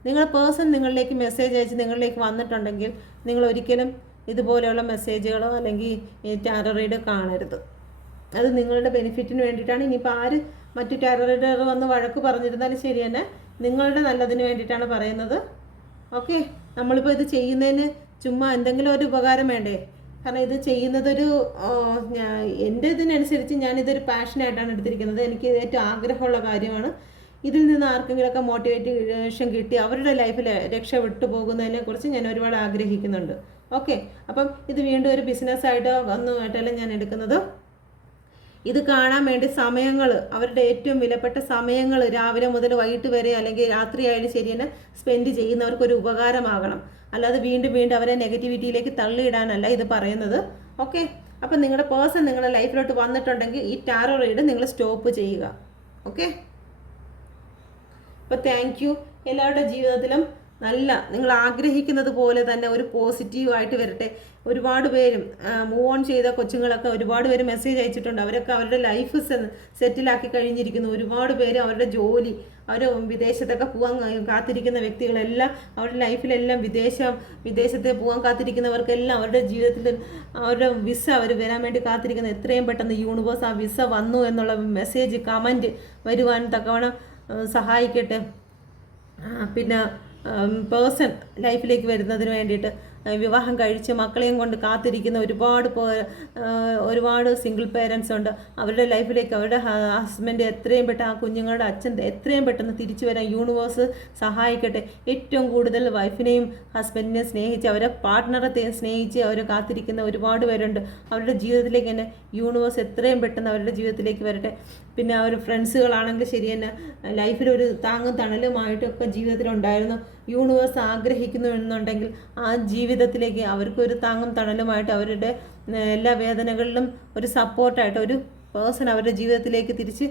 നിങ്ങളുടെ പേഴ്സൺ നിങ്ങളിലേക്ക് മെസ്സേജ് അയച്ച് നിങ്ങളിലേക്ക് വന്നിട്ടുണ്ടെങ്കിൽ നിങ്ങൾ ഒരിക്കലും ഇതുപോലെയുള്ള മെസ്സേജുകളോ അല്ലെങ്കിൽ ടാരോ റീഡ് കാണരുത്. അത് നിങ്ങളുടെ ബെനിഫിറ്റിന് വേണ്ടിയിട്ടാണ്. ഇനിയിപ്പോൾ മറ്റു ടാരോ റീഡർ വന്ന് വഴക്ക് പറഞ്ഞിരുന്നാലും ശരി തന്നെ, നിങ്ങളുടെ നല്ലതിന് വേണ്ടിയിട്ടാണ് പറയുന്നത്. ഓക്കെ, നമ്മളിപ്പോൾ ഇത് ചെയ്യുന്നതിന് ചുമ്മാ എന്തെങ്കിലും ഒരു ഉപകാരം വേണ്ടേ? കാരണം ഇത് ചെയ്യുന്നതൊരു എൻ്റെ ഇതിനനുസരിച്ച് ഞാനിതൊരു പാഷനായിട്ടാണ് എടുത്തിരിക്കുന്നത്. എനിക്ക് ഏറ്റവും ആഗ്രഹമുള്ള കാര്യമാണ്. ഇതിൽ നിന്ന് ആർക്കെങ്കിലുമൊക്കെ മോട്ടിവേഷൻ കിട്ടി അവരുടെ ലൈഫിൽ രക്ഷപ്പെട്ടു പോകുന്നതിനെ കുറിച്ച് ഞാൻ ഒരുപാട് ആഗ്രഹിക്കുന്നുണ്ട്. ഓക്കെ, അപ്പം ഇത് വീണ്ടും ഒരു ബിസിനസ്സായിട്ടോ ഒന്നുമായിട്ടല്ല ഞാൻ എടുക്കുന്നത്. ഇത് കാണാൻ വേണ്ടി സമയങ്ങൾ, അവരുടെ ഏറ്റവും വിലപ്പെട്ട സമയങ്ങൾ രാവിലെ മുതൽ വൈകിട്ട് വരെ അല്ലെങ്കിൽ രാത്രിയായാലും ശരി തന്നെ സ്പെൻഡ് ചെയ്യുന്നവർക്കൊരു ഉപകാരമാകണം. അല്ലാതെ വീണ്ടും അവരെ നെഗറ്റിവിറ്റിയിലേക്ക് തള്ളിയിടാനല്ല ഇത് പറയുന്നത്. ഓക്കെ, അപ്പം നിങ്ങളുടെ പേഴ്സൺ നിങ്ങളുടെ ലൈഫിലോട്ട് വന്നിട്ടുണ്ടെങ്കിൽ ഈ ടാരോ റീഡ് നിങ്ങൾ സ്റ്റോപ്പ് ചെയ്യുക. ഓക്കെ, അപ്പോൾ താങ്ക് യു. എല്ലാവരുടെ ജീവിതത്തിലും നിങ്ങൾ ആഗ്രഹിക്കുന്നത് പോലെ തന്നെ ഒരു പോസിറ്റീവായിട്ട് വരട്ടെ. ഒരുപാട് പേരും മൂവ് ഓൺ ചെയ്ത കൊച്ചുങ്ങളൊക്കെ ഒരുപാട് പേര് മെസ്സേജ് അയച്ചിട്ടുണ്ട്. അവരൊക്കെ അവരുടെ ലൈഫ് സെറ്റിലാക്കി കഴിഞ്ഞിരിക്കുന്നു. ഒരുപാട് പേര് അവരുടെ ജോലി, അവർ വിദേശത്തൊക്കെ പോകാൻ കാത്തിരിക്കുന്ന വ്യക്തികളെല്ലാം അവരുടെ ലൈഫിലെല്ലാം വിദേശത്തെ പോകാൻ കാത്തിരിക്കുന്നവർക്കെല്ലാം അവരുടെ ജീവിതത്തിൽ അവരുടെ വിസ അവർ വരാൻ വേണ്ടി കാത്തിരിക്കുന്ന എത്രയും പെട്ടെന്ന് യൂണിവേഴ്സ് ആ വിസ വന്നു എന്നുള്ള മെസ്സേജ് കമൻറ്റ് വരുവാൻ തക്കവണ്ണം സഹായിക്കട്ടെ. പിന്നെ പേഴ്സൺ ലൈഫിലേക്ക് വരുന്നതിന് വേണ്ടിയിട്ട് വിവാഹം കഴിച്ച് മക്കളെയും കൊണ്ട് കാത്തിരിക്കുന്ന ഒരുപാട് സിംഗിൾ പേരൻസ് ഉണ്ട്. അവരുടെ ലൈഫിലേക്ക് അവരുടെ ഹസ്ബൻഡ് എത്രയും പെട്ടെന്ന് ആ കുഞ്ഞുങ്ങളുടെ അച്ഛൻ എത്രയും പെട്ടെന്ന് തിരിച്ചു വരാൻ യൂണിവേഴ്സ് സഹായിക്കട്ടെ. ഏറ്റവും കൂടുതൽ വൈഫിനെയും ഹസ്ബൻഡിനെയും സ്നേഹിച്ച് അവരെ പാർട്ട്ണറെ സ്നേഹിച്ച് അവരെ കാത്തിരിക്കുന്ന ഒരുപാട് പേരുണ്ട്. അവരുടെ ജീവിതത്തിലേക്ക് തന്നെ യൂണിവേഴ്സ് എത്രയും പെട്ടെന്ന് അവരുടെ ജീവിതത്തിലേക്ക് വരട്ടെ. പിന്നെ അവർ ഫ്രണ്ട്സുകളാണെങ്കിൽ ശരി തന്നെ ലൈഫിലൊരു താങ്ങും തണലുമായിട്ടൊക്കെ ജീവിതത്തിലുണ്ടായിരുന്നു. യൂണിവേഴ്സ് ആഗ്രഹിക്കുന്നു എന്നുണ്ടെങ്കിൽ ആ ജീവിതത്തിലേക്ക് അവർക്കൊരു താങ്ങും തണലുമായിട്ട് അവരുടെ എല്ലാ വേദനകളിലും ഒരു സപ്പോർട്ടായിട്ട് ഒരു പേഴ്സൺ അവരുടെ ജീവിതത്തിലേക്ക് തിരിച്ച്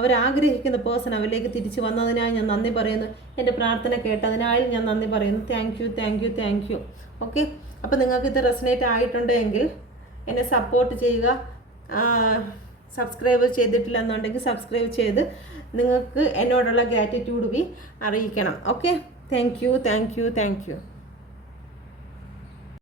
അവരാഗ്രഹിക്കുന്ന പേഴ്സൺ അവരിലേക്ക് തിരിച്ച് വന്നതിനായി ഞാൻ നന്ദി പറയുന്നു. എൻ്റെ പ്രാർത്ഥന കേട്ടതിനായി ഞാൻ നന്ദി പറയുന്നു. Thank you. ഓക്കെ, അപ്പോൾ നിങ്ങൾക്ക് ഇത് റെസനേറ്റ് ആയിട്ടുണ്ടെങ്കിൽ എന്നെ സപ്പോർട്ട് ചെയ്യുക. സബ്സ്ക്രൈബ് ചെയ്തിട്ടില്ല എന്നുണ്ടെങ്കിൽ സബ്സ്ക്രൈബ് ചെയ്ത് നിങ്ങൾക്ക് എന്നോടുള്ള ഗ്രാറ്റിറ്റ്യൂഡ് അറിയിക്കണം. Okay, thank you.